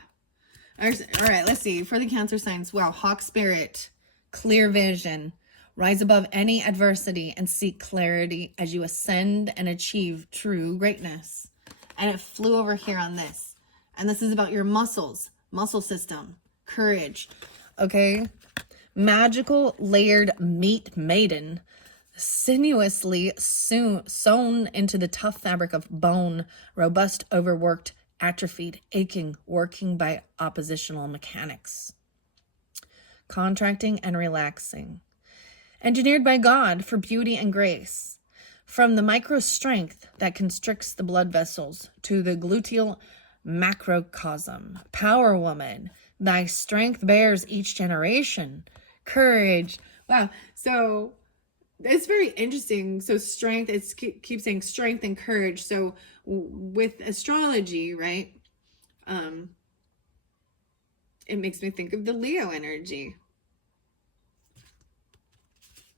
All right, let's see. For the Cancer signs, wow, Hawk Spirit, clear vision. Rise above any adversity and seek clarity as you ascend and achieve true greatness. And it flew over here on this. And this is about your muscle system, courage. Okay. Magical layered meat maiden, sinuously sewn into the tough fabric of bone, robust, overworked, atrophied, aching, working by oppositional mechanics. Contracting and relaxing. Engineered by God for beauty and grace. From the micro strength that constricts the blood vessels to the gluteal macrocosm. Power woman, thy strength bears each generation. Courage. Wow. So it's very interesting. So strength, it's keeps saying strength and courage. So with astrology, right? It makes me think of the Leo energy.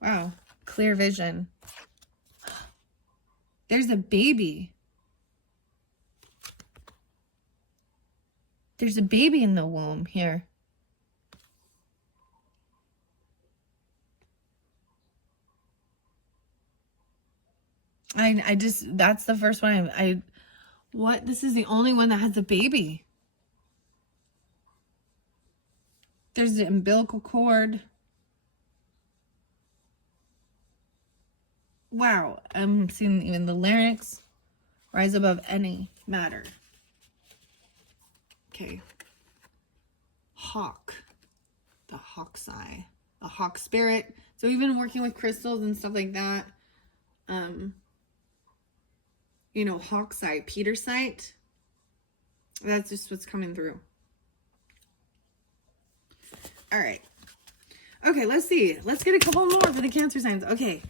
Wow. Clear vision. There's a baby. There's a baby in the womb here. That's the first one this is the only one that has a baby. There's the umbilical cord. Wow, I'm seeing even the larynx. Rise above any matter. Okay. Hawk. The hawk's eye. The hawk spirit. So even working with crystals and stuff like that. You know, hawk's eye, Peter sight. That's just what's coming through. All right. Okay, let's see. Let's get a couple more for the Cancer signs. Okay.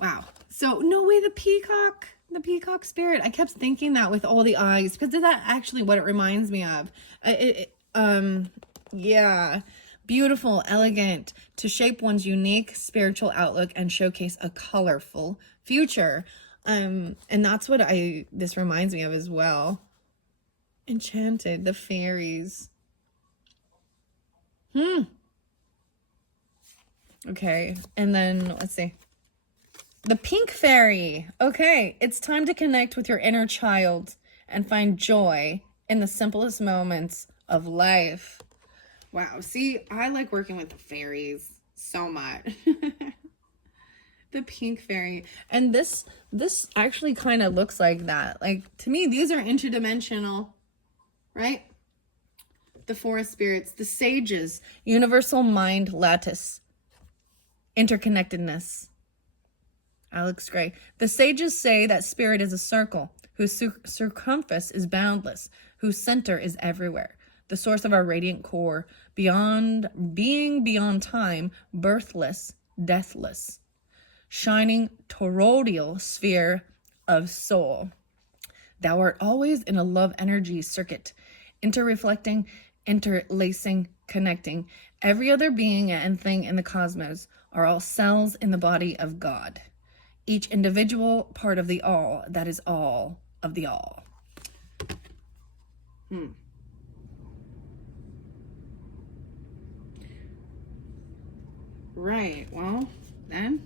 Wow. So, no way, the peacock. The peacock spirit. I kept thinking that with all the eyes, because is that actually what it reminds me of? Yeah. Beautiful, elegant, to shape one's unique spiritual outlook and showcase a colorful future. And that's what this reminds me of as well. Enchanted, the fairies. Okay, and then let's see. The pink fairy. Okay, it's time to connect with your inner child and find joy in the simplest moments of life. Wow, see, I like working with the fairies so much. The pink fairy. And this actually kind of looks like that. Like, to me, these are interdimensional, right? The forest spirits, the sages, universal mind lattice, interconnectedness. Alex Gray. The sages say that spirit is a circle, whose circumference is boundless, whose center is everywhere. The source of our radiant core, beyond time, birthless, deathless, shining toroidal sphere of soul. Thou art always in a love energy circuit, interreflecting, interlacing, connecting. Every other being and thing in the cosmos are all cells in the body of God. Each individual part of the all, that is all of the all. Right, well, then.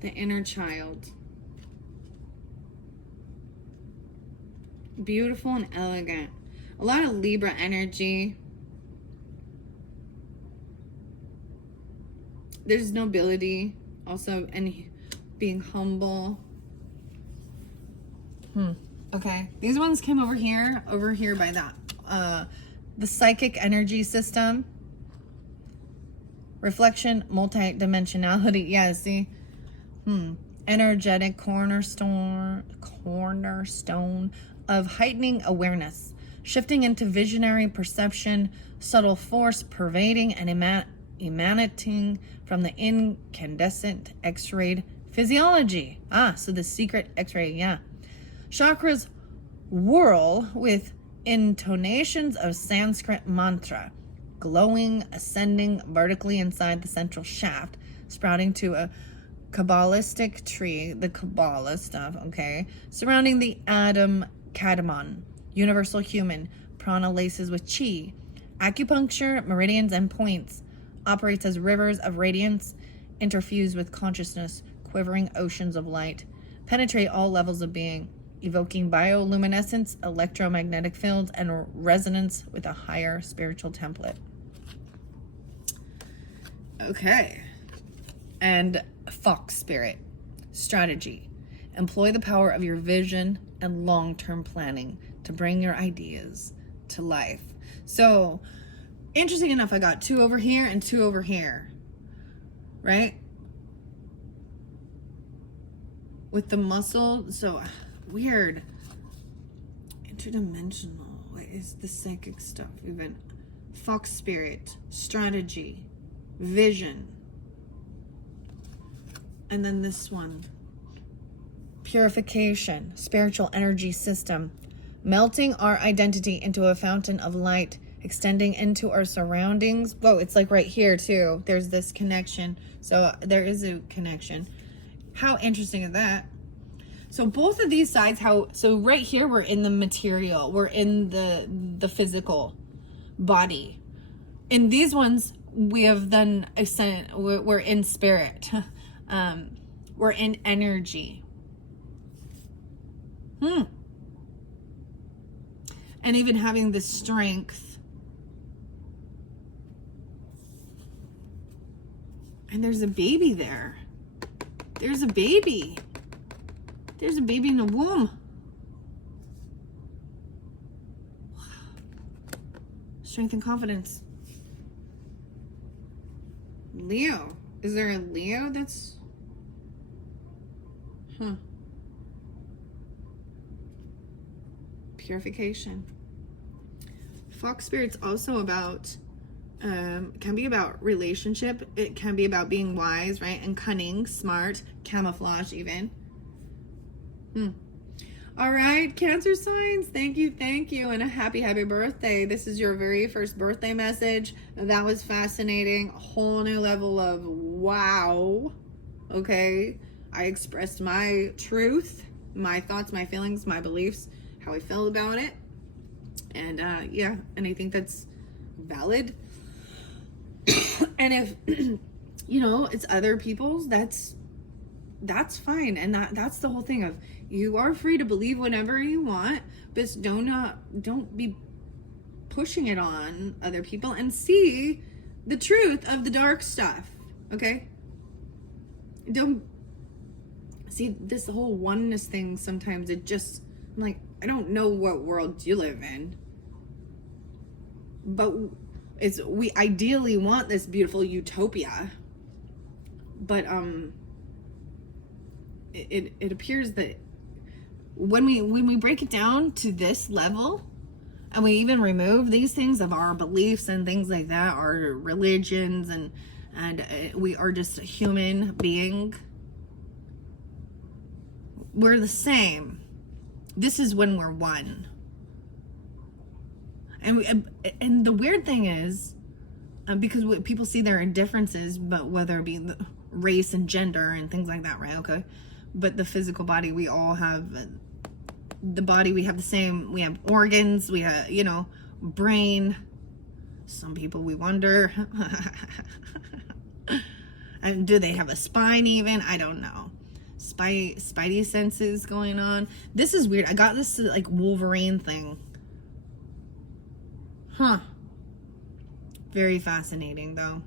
The inner child. Beautiful and elegant. A lot of Libra energy. There's nobility, also, and being humble. Okay, these ones came over here by that. The psychic energy system. Reflection, multi-dimensionality. Yeah, see? Energetic cornerstone of heightening awareness. Shifting into visionary perception, subtle force pervading and emanating from the incandescent X-rayed physiology. So the secret X-ray, yeah. Chakras whirl with intonations of Sanskrit mantra, glowing, ascending vertically inside the central shaft, sprouting to a Kabbalistic tree, the Kabbalah stuff, okay, surrounding the atom Kadmon, universal human, prana laces with chi. Acupuncture, meridians, and points operates as rivers of radiance, interfuse with consciousness, quivering oceans of light, penetrate all levels of being, evoking bioluminescence, electromagnetic fields, and resonance with a higher spiritual template. Okay. And fox spirit. Strategy. Employ the power of your vision and long-term planning to bring your ideas to life. So, interesting enough, I got 2 over here and 2 over here. Right? With the muscle, so weird. Interdimensional. What is the psychic stuff? Even fox spirit, strategy, vision. And then this one. Purification, spiritual energy system. Melting our identity into a fountain of light, extending into our surroundings. Whoa, it's like right here too. There's this connection. So there is a connection. How interesting is that? So both of these sides, so right here we're in the material, we're in the physical body. In these ones, we have then we're in spirit. We're in energy. And even having the strength. And there's a baby there. There's a baby. There's a baby in the womb. Wow. Strength and confidence. Leo. Is there a Leo that's... Purification. Fox spirit's also about can be about relationship. It can be about being wise, right? And cunning, smart, camouflage even. All right, Cancer signs, thank you, and a happy birthday. This is your very first birthday message. That was fascinating. A whole new level of wow. Okay, I expressed my truth, my thoughts, my feelings, my beliefs, how I feel about it. And yeah, and I think that's valid. And if you know it's other people's, that's fine. And that's the whole thing of, you are free to believe whatever you want, but don't be pushing it on other people, and see the truth of the dark stuff. Okay, don't see this whole oneness thing. Sometimes it just, I'm like, I don't know what world you live in, but we ideally want this beautiful utopia, but it appears that when we break it down to this level, and we even remove these things of our beliefs and things like that, our religions, and we are just a human being, we're the same. This is when we're one. And the weird thing is, because people see there are differences, but whether it be the race and gender and things like that, right? Okay, but the physical body, we all have the body. We have the same. We have organs. We have, you know, brain. Some people, we wonder, and do they have a spine even? I don't know. Spidey senses going on. This is weird. I got this like Wolverine thing. Huh. Very fascinating though.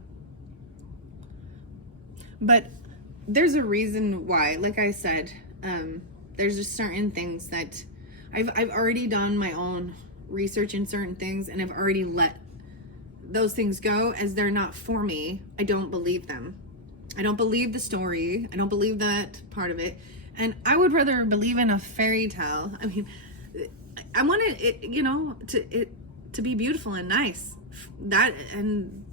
But there's a reason why, like I said, there's just certain things that I've already done my own research in certain things, and I've already let those things go as they're not for me. I don't believe them. I don't believe the story. I don't believe that part of it. And I would rather believe in a fairy tale. I mean, I want it, you know, to be beautiful and nice. That, and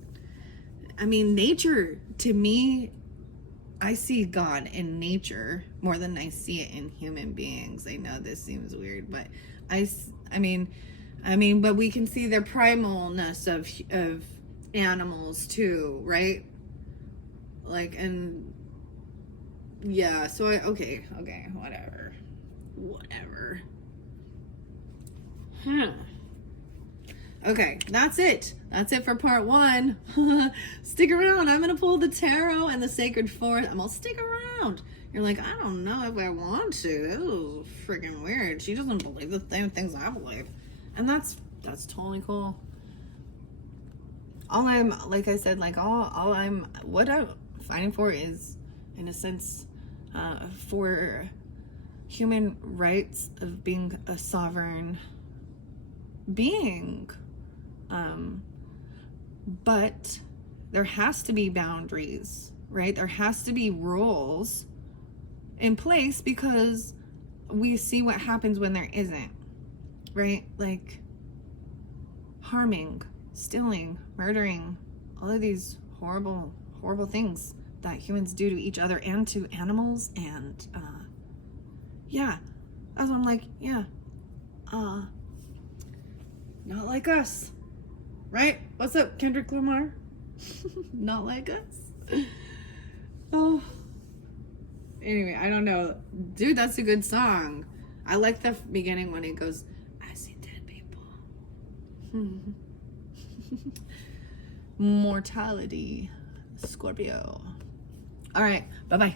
I mean, nature, to me, I see God in nature more than I see it in human beings. I know this seems weird, but I mean, but we can see the primalness of animals too, right? Like, and yeah, so okay, whatever. Okay, that's it for part 1. Stick around. I'm gonna pull the tarot and the sacred forest. I'm gonna stick around. You're like, I don't know if I want to. This is freaking weird. She doesn't believe the same things I believe, and that's totally cool. All I'm, like I said, like what I'm fighting for is, in a sense, for human rights of being a sovereign being. But there has to be boundaries, right? There has to be rules in place, because we see what happens when there isn't, right? Like harming, stealing, murdering, all of these horrible things that humans do to each other and to animals. And yeah, that's what I'm like, yeah, not like us, right? What's up, Kendrick Lamar? Not like us. Oh, anyway, I don't know, dude, that's a good song. I like the beginning when it goes, I see dead people. Mortality, Scorpio. All right, bye-bye.